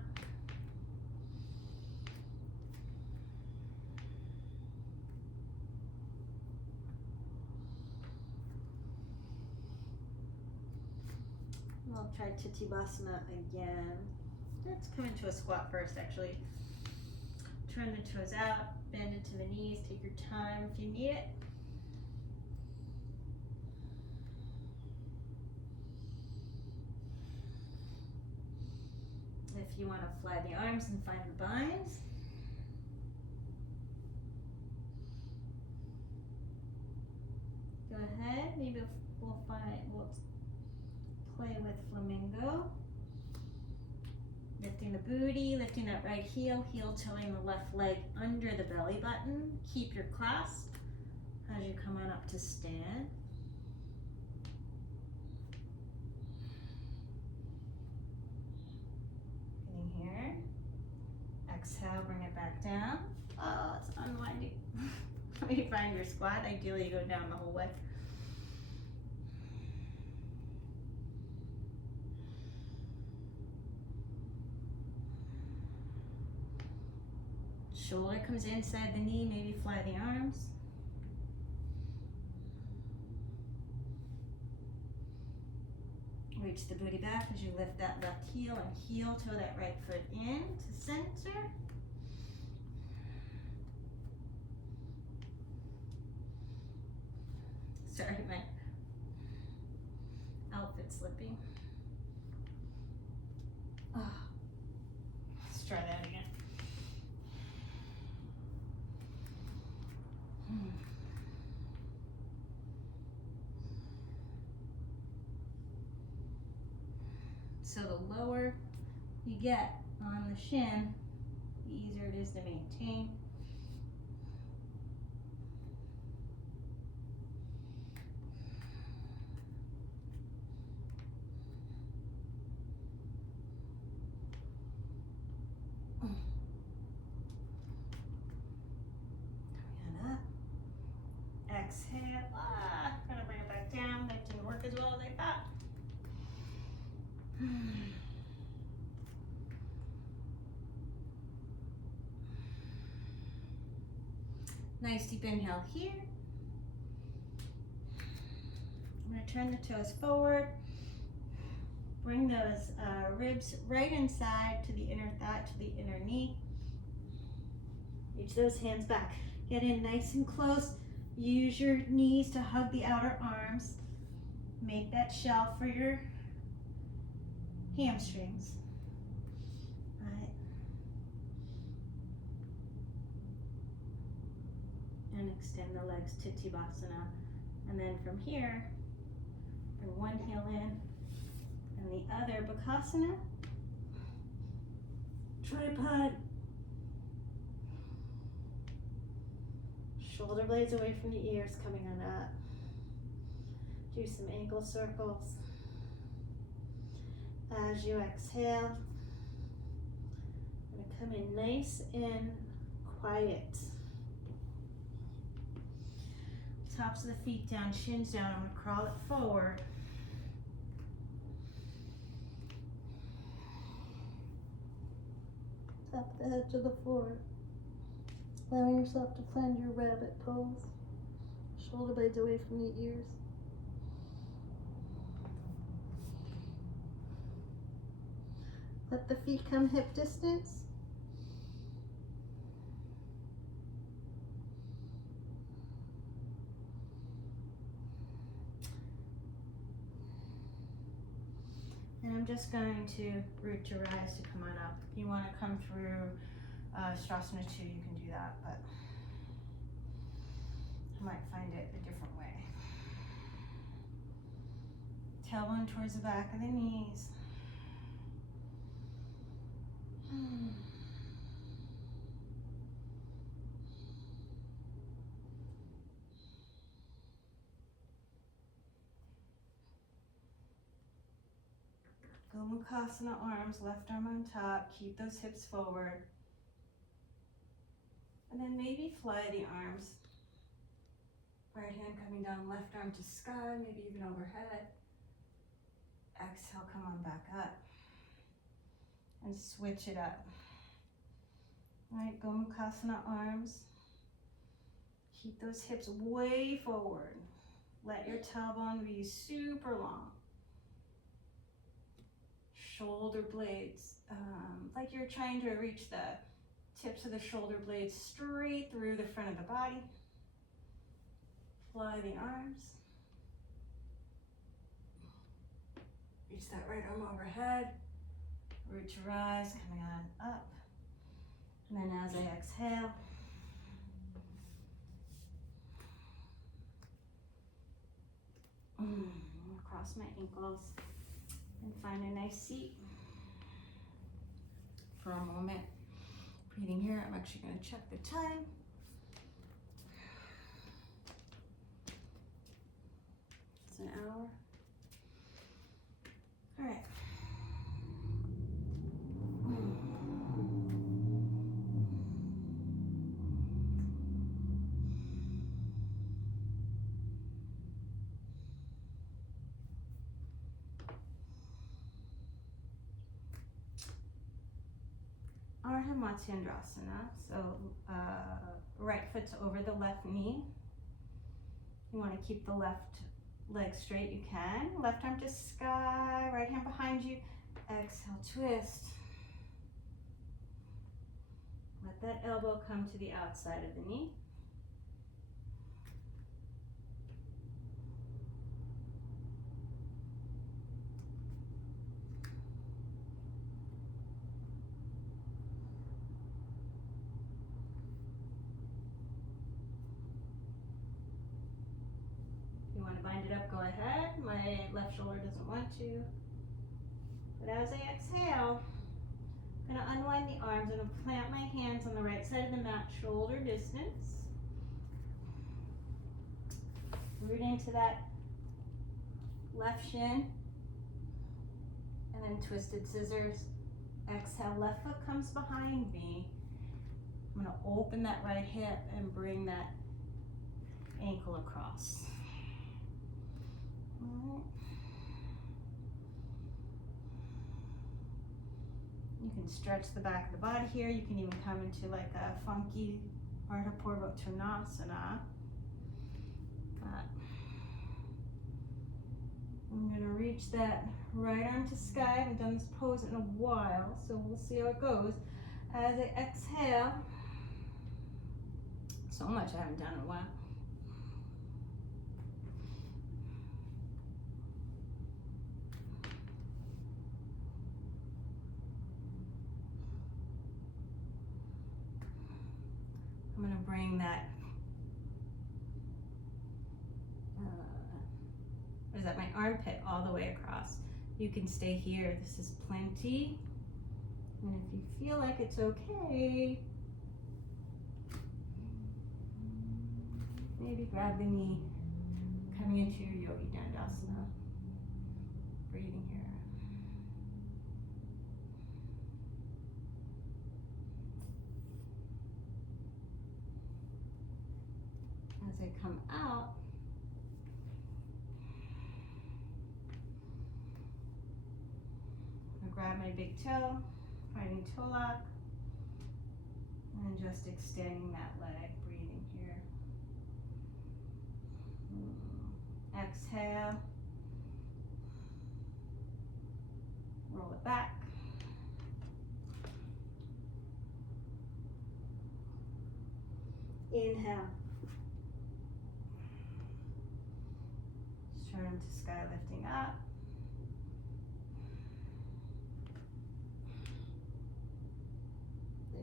We'll try tittibhasana again. Let's come into a squat first, actually. Turn the toes out, bend into the knees, take your time if you need it. If you want to fly the arms and find the binds. Go ahead, maybe we'll play with flamingo. Lifting the booty, lifting that right heel, heel toeing the left leg under the belly button. Keep your clasp as you come on up to stand. Here. Exhale, bring it back down. Oh, it's unwinding. When you find your squat, ideally you go down the whole way. Shoulder comes inside the knee, maybe fly the arms. Reach the booty back as you lift that left heel and heel toe that right foot in to center. Sorry, my outfit slipping. Oh. Let's try that again. So the lower you get on the shin, the easier it is to maintain. Coming up. Exhale. Gonna bring it back down. That didn't work as well as I thought. Nice deep inhale here. I'm going to turn the toes forward. Bring those ribs right inside to the inner thigh, to the inner knee. Reach those hands back. Get in nice and close. Use your knees to hug the outer arms. Make that shell for your hamstrings. All right. And extend the legs to tittibhasana. And then from here, bring one heel in and the other bakasana. tripod. Shoulder blades away from the ears, coming on up. Do some ankle circles. As you exhale, I'm going to come in nice and quiet. Tops of the feet down, shins down. I'm going to crawl it forward. Tap the edge of the floor. Allowing yourself to find your rabbit pose. Shoulder blades away from the ears. Let the feet come hip distance. And I'm just going to root to rise to come on up. If you want to come through sirsasana 2, you can do that, but I might find it a different way. Tailbone towards the back of the knees. Go muktahasta arms, left arm on top. Keep those hips forward. And then maybe fly the arms. Right hand coming down, left arm to sky, maybe even overhead. Exhale, come on back up. And switch it up. All right, go muktahasta arms. Keep those hips way forward. Let your tailbone be super long. Shoulder blades, like you're trying to reach the tips of the shoulder blades straight through the front of the body. Fly the arms. Reach that right arm overhead. Root to rise, coming on up. And then as I exhale, cross my ankles and find a nice seat for a moment. Breathing here, I'm actually going to check the time. It's an hour. All right. Yogidandasana. So right foot's over the left knee. You want to keep the left leg straight, you can. Left arm to sky, right hand behind you. Exhale, twist. Let that elbow come to the outside of the knee. Bind it up, go ahead. My left shoulder doesn't want to. But as I exhale, I'm going to unwind the arms. I'm going to plant my hands on the right side of the mat, shoulder distance. Rooting to that left shin. And then twisted scissors. Exhale, left foot comes behind me. I'm going to open that right hip and bring that ankle across. You can stretch the back of the body here. You can even come into like a funky Ekapadakoundinyasana. I'm going to reach that right arm to sky. I haven't done this pose in a while, so we'll see how it goes. As I exhale, so much I haven't done in a while. I'm going to bring that, what is that, my armpit all the way across. You can stay here, this is plenty. And if you feel like it's okay, maybe grab the knee coming into your Yogidandasana. Breathing here. As I come out, I grab my big toe, finding toe lock, and just extending that leg, breathing here. Exhale. Roll it back. Inhale. Sternum to sky, lifting up.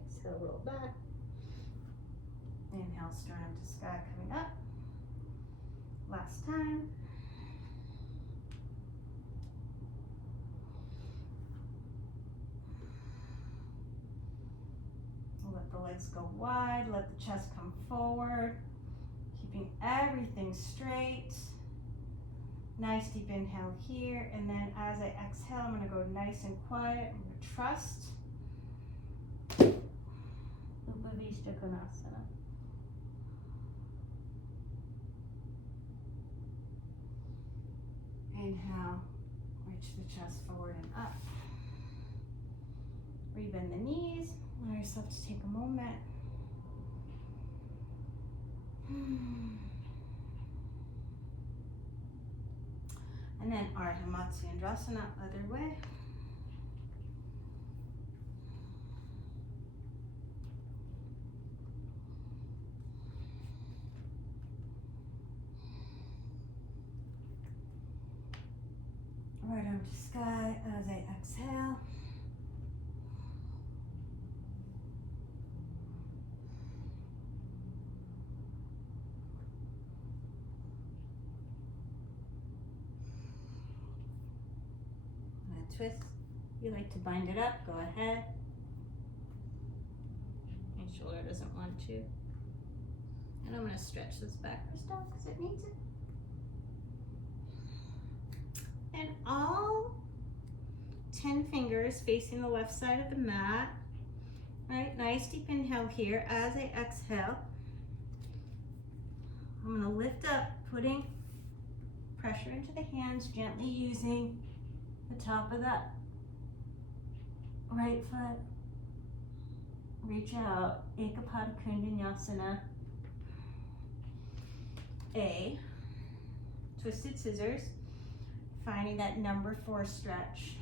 Exhale, roll back. Inhale, sternum to sky, coming up. Last time. Let the legs go wide, let the chest come forward, keeping everything straight. Nice deep inhale here, and then as I exhale, I'm going to go nice and quiet. I'm going to trust. Konasana. Inhale, reach the chest forward and up. Rebend the knees. Allow yourself to take a moment. And then Ardha Matsyendrasana, other way. Right arm to sky as I exhale. Twist. If you like to bind it up, go ahead. My shoulder doesn't want to. And I'm going to stretch this back wrist out because it needs it. And all 10 fingers facing the left side of the mat. Right, nice deep inhale here. As I exhale, I'm going to lift up, putting pressure into the hands, gently using the top of that right foot. Reach out, Ekapadakoundinyasana A. Twisted scissors, finding that number 4 stretch.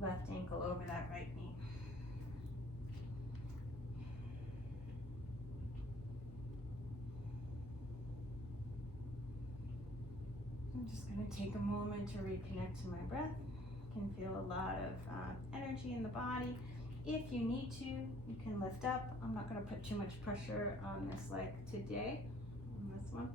Left ankle over that right knee. I'm just going to take a moment to reconnect to my breath. You can feel a lot of energy in the body. If you need to, you can lift up. I'm not going to put too much pressure on this leg today, on this one.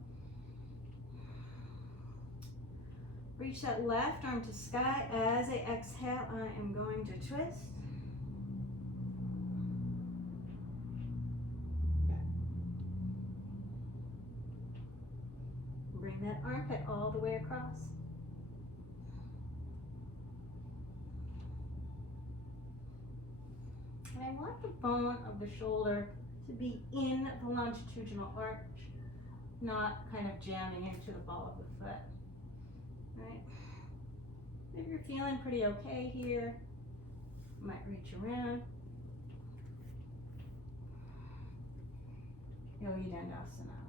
Reach that left arm to sky. As I exhale, I am going to twist. Bring that armpit all the way across. And I want the bone of the shoulder to be in the longitudinal arch, not kind of jamming into the ball of the foot. Right? If you're feeling pretty okay here, you might reach around. Yogidandasana.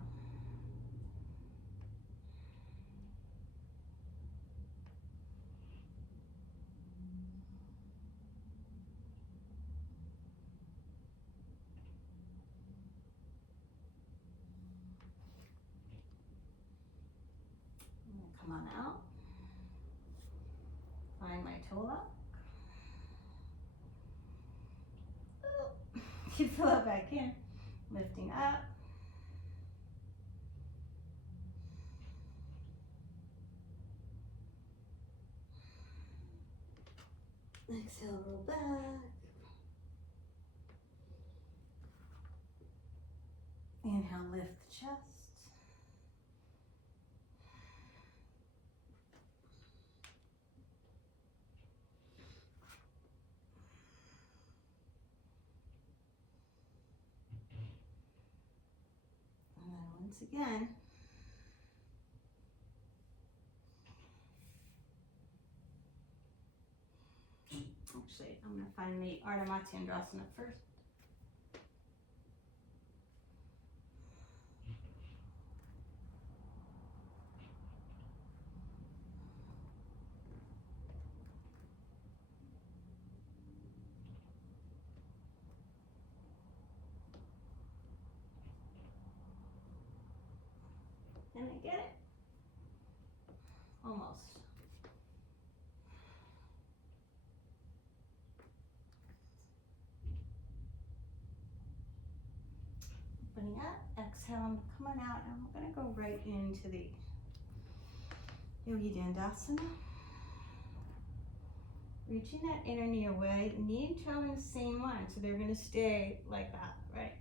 Come on out. Find my toe lock. Keep the low back in. Lifting up. Exhale, roll back. Inhale, lift the chest. And then once again, actually, I'm going to find the Yogidandasana first. Can I get it? Almost. Opening up, exhale, I'm coming out, and I'm going to go right into the Yogidandasana. Reaching that inner knee away, knee and toe in the same line, so they're going to stay like that, right?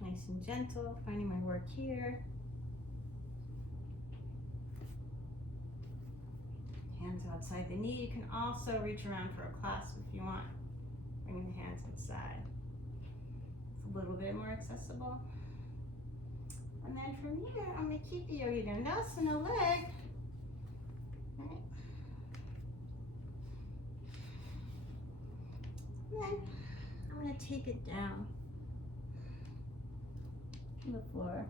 Nice and gentle, finding my work here. Hands outside the knee. You can also reach around for a clasp if you want. Bringing the hands inside. It's a little bit more accessible. And then from here, I'm going to keep the Yogidandasana leg. Right. And then I'm going to take it down to the floor.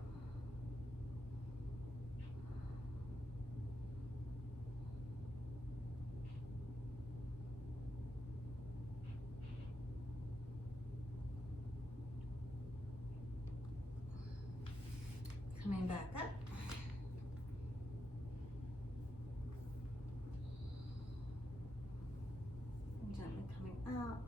Coming back up. And gently coming out.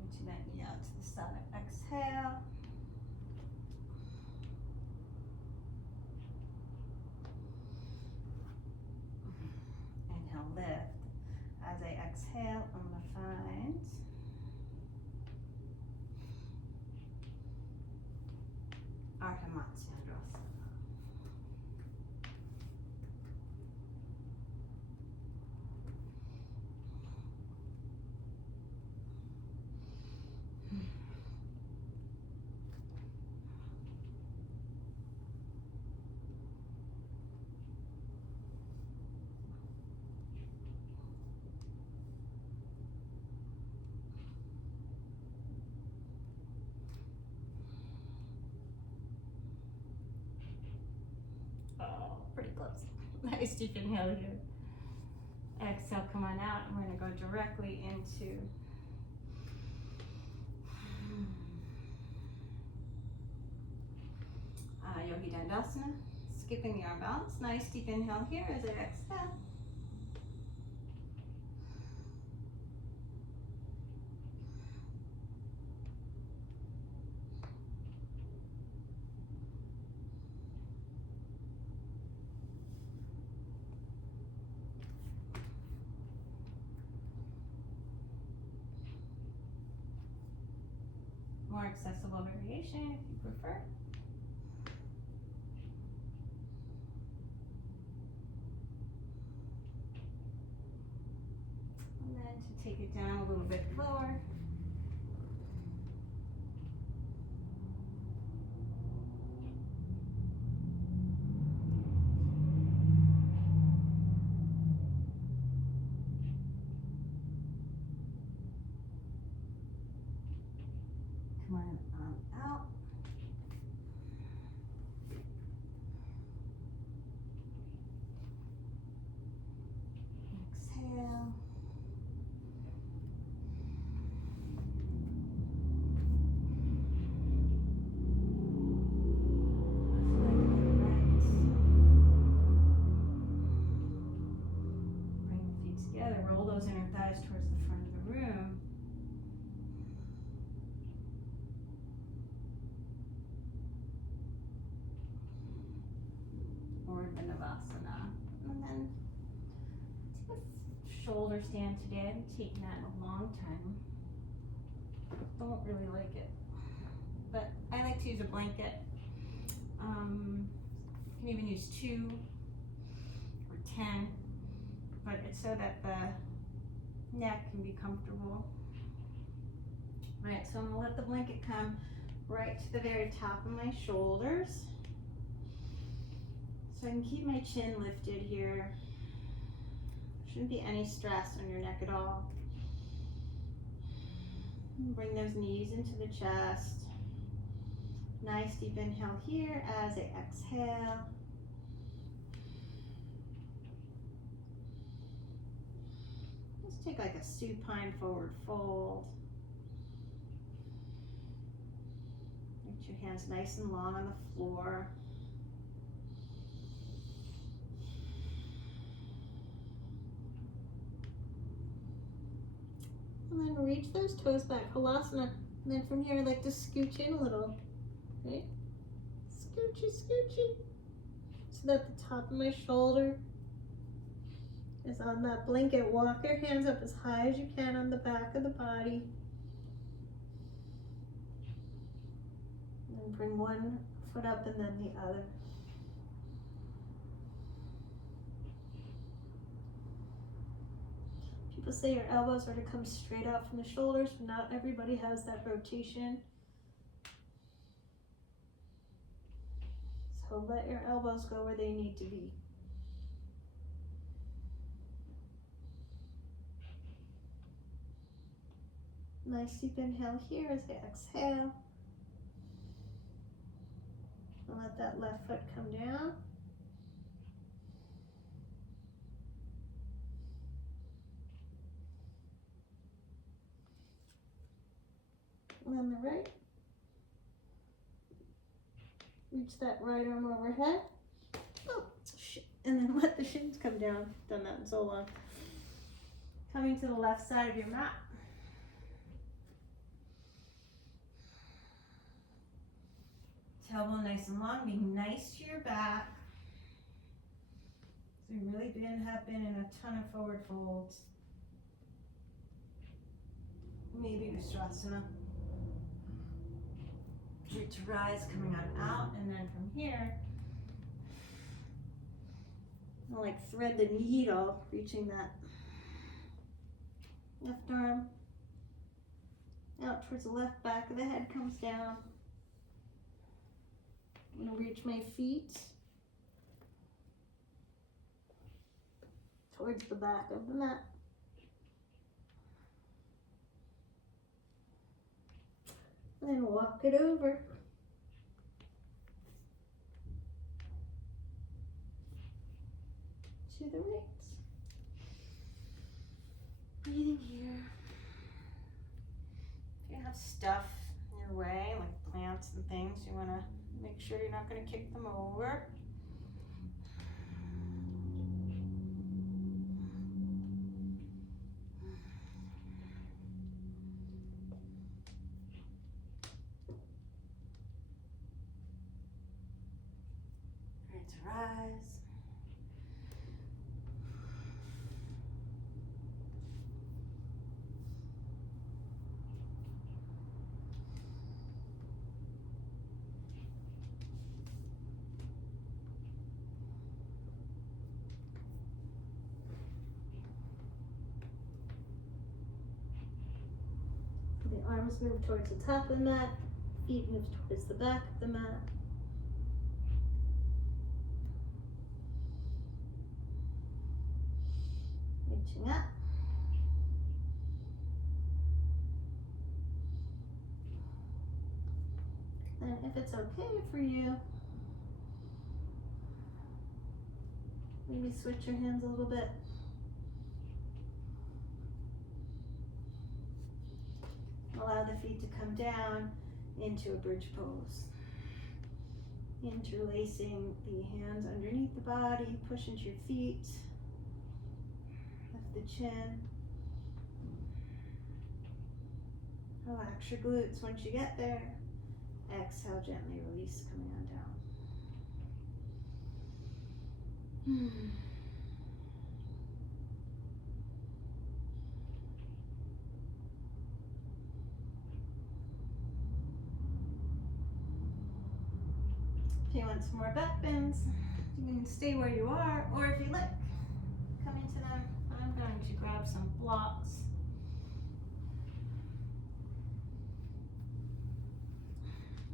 Reaching that knee out to the side. Exhale. Inhale, lift. As I exhale, I'm going to find Pranayama. Oh, pretty close. Nice deep inhale here. Exhale, come on out. And we're going to go directly into Yogidandasana. Skipping the arm balance. Nice deep inhale here as I exhale. More accessible variation if you prefer. And then to take it down a little bit lower. Come on out. Exhale. sirsasana. And then take a shoulder stand today. I haven't taken that in a long time. Don't really like it, but I like to use a blanket. You can even use 2 or 10, but it's so that the neck can be comfortable. Right, so I'm gonna let the blanket come right to the very top of my shoulders, so I can keep my chin lifted here. Shouldn't be any stress on your neck at all. Bring those knees into the chest. Nice deep inhale here as I exhale. Just take like a supine forward fold. Get your hands nice and long on the floor. And then reach those toes back, halasana. And then from here, I like to scooch in a little. Okay? Scoochy, scoochy. So that the top of my shoulder is on that blanket. Walk your hands up as high as you can on the back of the body. And then bring one foot up and then the other. People say your elbows are to come straight out from the shoulders, but not everybody has that rotation. So let your elbows go where they need to be. Nice deep inhale here as I exhale. And let that left foot come down. And then the right. Reach that right arm overhead. Oh, shit. And then let the shins come down. Done that in so long. Coming to the left side of your mat. Tailbone nice and long. Be nice to your back. So you really have been in a ton of forward folds. Maybe Ustrasana. Root to rise, coming on out, and then from here, I'll like thread the needle, reaching that left arm out towards the left, back of the head comes down. I'm gonna reach my feet towards the back of the mat. And then walk it over. To the right. Breathing here. If you have stuff in your way, like plants and things, you want to make sure you're not going to kick them over. Right to rise. The arms move towards the top of the mat, feet move towards the back of the mat. Reaching up. And if it's okay for you, maybe switch your hands a little bit. Allow the feet to come down into a bridge pose. Interlacing the hands underneath the body, push into your feet. Lift the chin. Relax your glutes once you get there. Exhale, gently release, coming on down. If you want some more back bends, you can stay where you are, or if you like, come into them. I'm going to grab some blocks.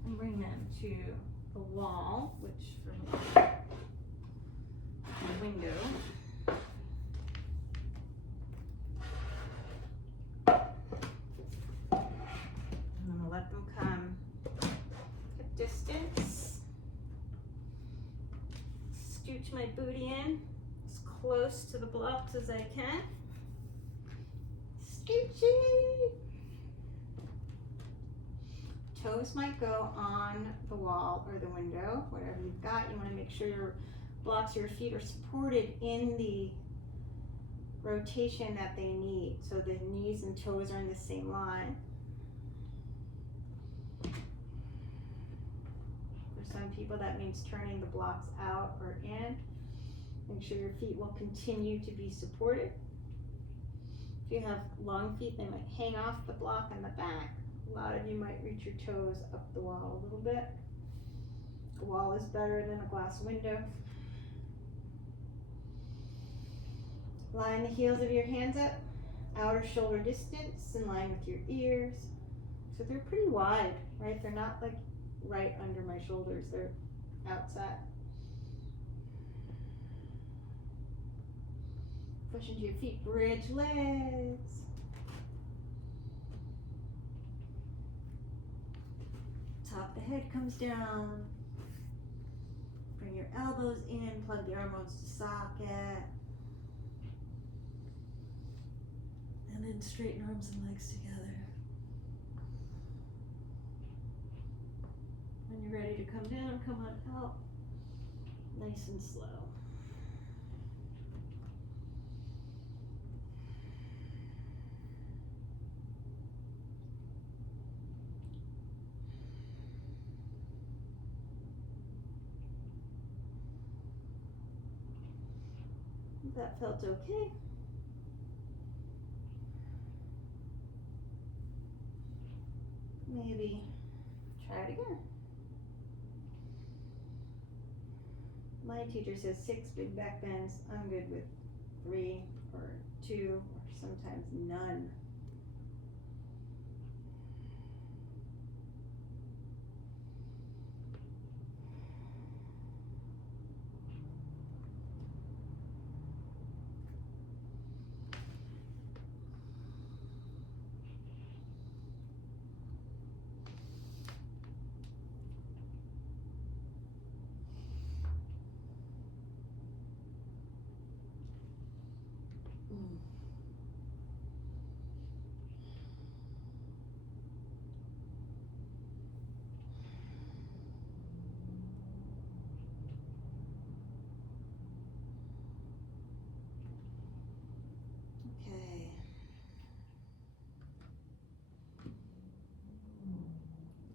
And bring them to the wall, which for me, the window. I'm gonna let them come a distance. Scooch my booty in as close to the blocks as I can. Scoochy! Toes might go on the wall or the window, whatever you've got. You want to make sure your blocks of your feet are supported in the rotation that they need, so the knees and toes are in the same line. For some people that means turning the blocks out or in. Make sure your feet will continue to be supported. If you have long feet, they might hang off the block in the back. A lot of you might reach your toes up the wall a little bit. A wall is better than a glass window. Line the heels of your hands up, outer shoulder distance, in line with your ears. So they're pretty wide, right? They're not like right under my shoulders, they're outside. Push into your feet, bridge legs. Top of the head comes down. Bring your elbows in, plug the arm bones to socket. And then straighten arms and legs together. When you're ready to come down, come on out. Nice and slow. That felt okay. Maybe try it again. My teacher says 6 big back bends. I'm good with 3 or 2 or sometimes none.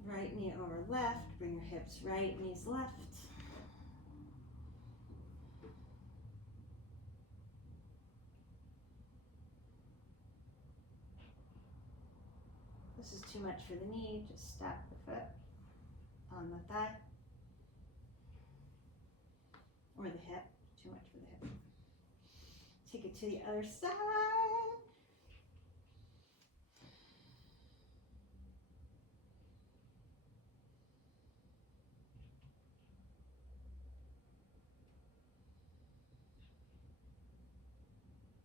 Right knee over left, bring your hips right, knees left. This is too much for the knee, just stack the foot on the thigh. Or the hip, too much for the hip. Take it to the other side.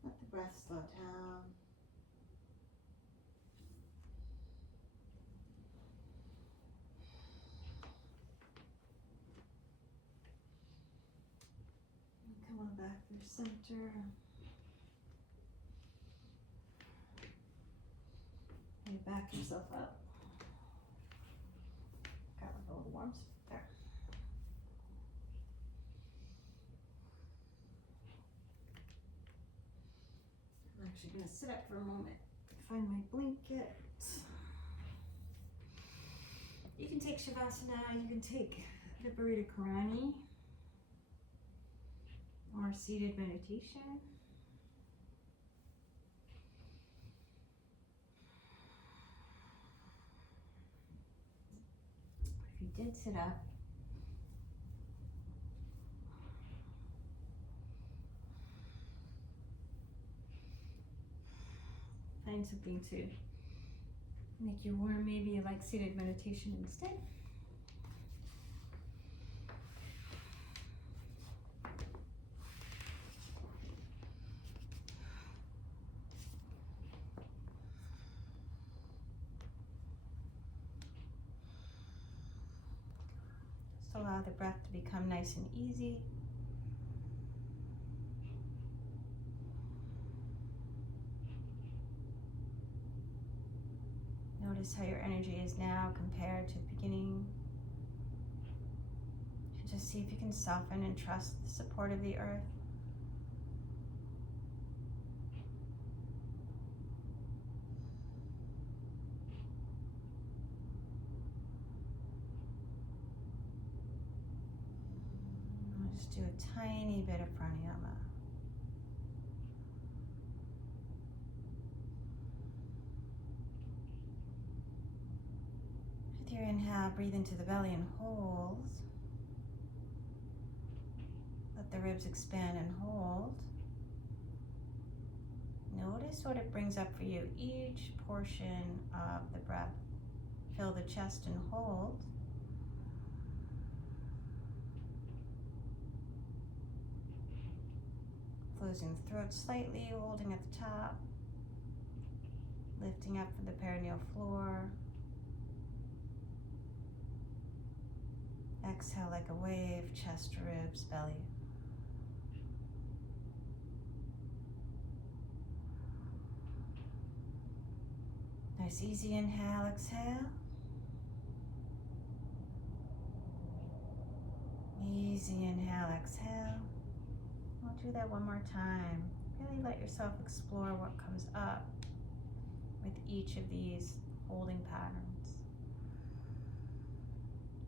Let the breath slow down. And come on back through center. And you back yourself up. Got like a little warm spot there. I'm actually going to sit up for a moment, find my blanket. You can take Shavasana, you can take Viparita Karani. or seated meditation. If you did sit up, find something to make you warm. Maybe you like seated meditation instead. Just allow the breath to become nice and easy. Notice how your energy is now compared to the beginning. And just see if you can soften and trust the support of the earth. I'll just do a tiny bit of pranayama. With your inhale, breathe into the belly and hold. Let the ribs expand and hold. Notice what it brings up for you, each portion of the breath. Fill the chest and hold. Closing the throat slightly, holding at the top. Lifting up from the perineal floor. Exhale like a wave, chest, ribs, belly. Nice easy inhale, exhale. Easy inhale, exhale. We'll do that one more time. Really let yourself explore what comes up with each of these holding patterns.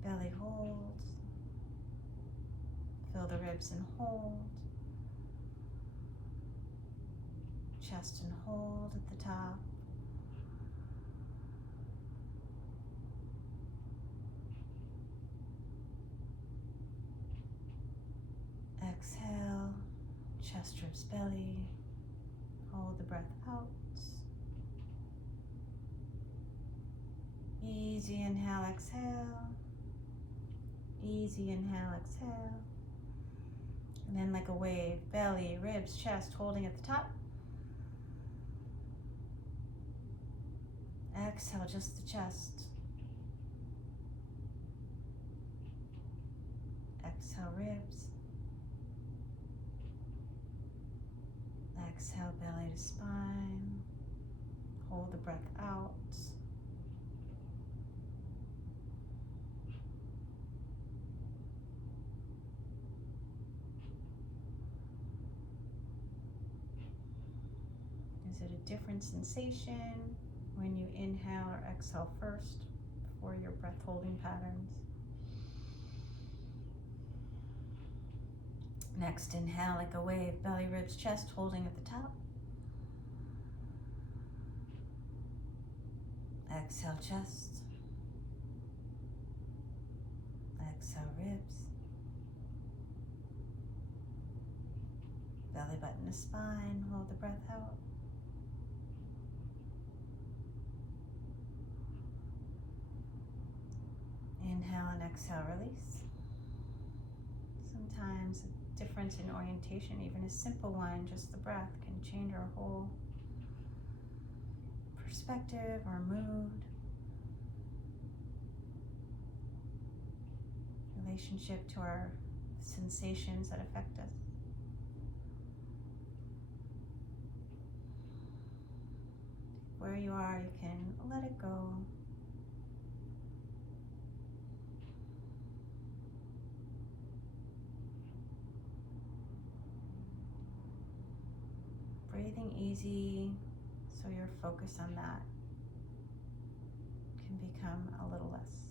Belly hold. Fill the ribs and hold. Chest and hold at the top. Exhale, chest, ribs, belly. Hold the breath out. Easy inhale, exhale. Easy inhale, exhale. And then like a wave, belly, ribs, chest, holding at the top. Exhale, just the chest. Exhale, ribs. Exhale, belly to spine. Hold the breath out. Is it a different sensation when you inhale or exhale first before your breath holding patterns? Next, inhale like a wave, belly, ribs, chest, holding at the top. Exhale, chest. Exhale, ribs. Belly button to spine, hold the breath out. Inhale and exhale, release. Sometimes a difference in orientation, even a simple one, just the breath, can change our whole perspective or mood, relationship to our sensations that affect us. Where you are, you can let it go. Breathing easy, so your focus on that can become a little less.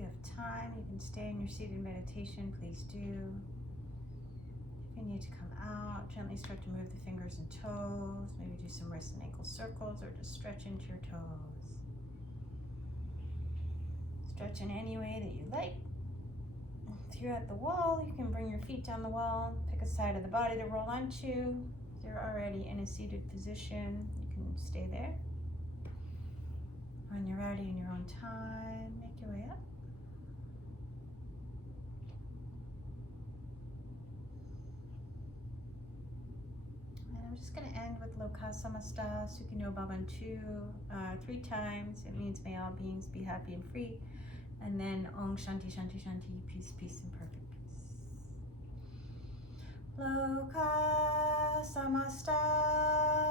you have time, you can stay in your seated meditation, please do. If you need to come out, gently start to move the fingers and toes. Maybe do some wrist and ankle circles or just stretch into your toes. Stretch in any way that you like. If you're at the wall, you can bring your feet down the wall, pick a side of the body to roll onto. If you're already in a seated position, you can stay there. When you're ready in your own time, make your way up. And I'm just going to end with Lokasamasta Sukhino Bhavantu 3 times. It means may all beings be happy and free. And then Om Shanti Shanti Shanti, peace, peace, and perfect peace. Loka Samasta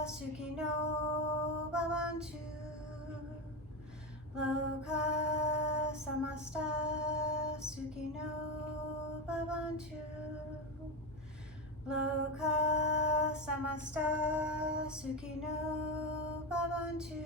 Sukhino Bhavantu. Loka Samasta Sukhino Bhavantu. Loka Samasta Sukhino Bhavantu.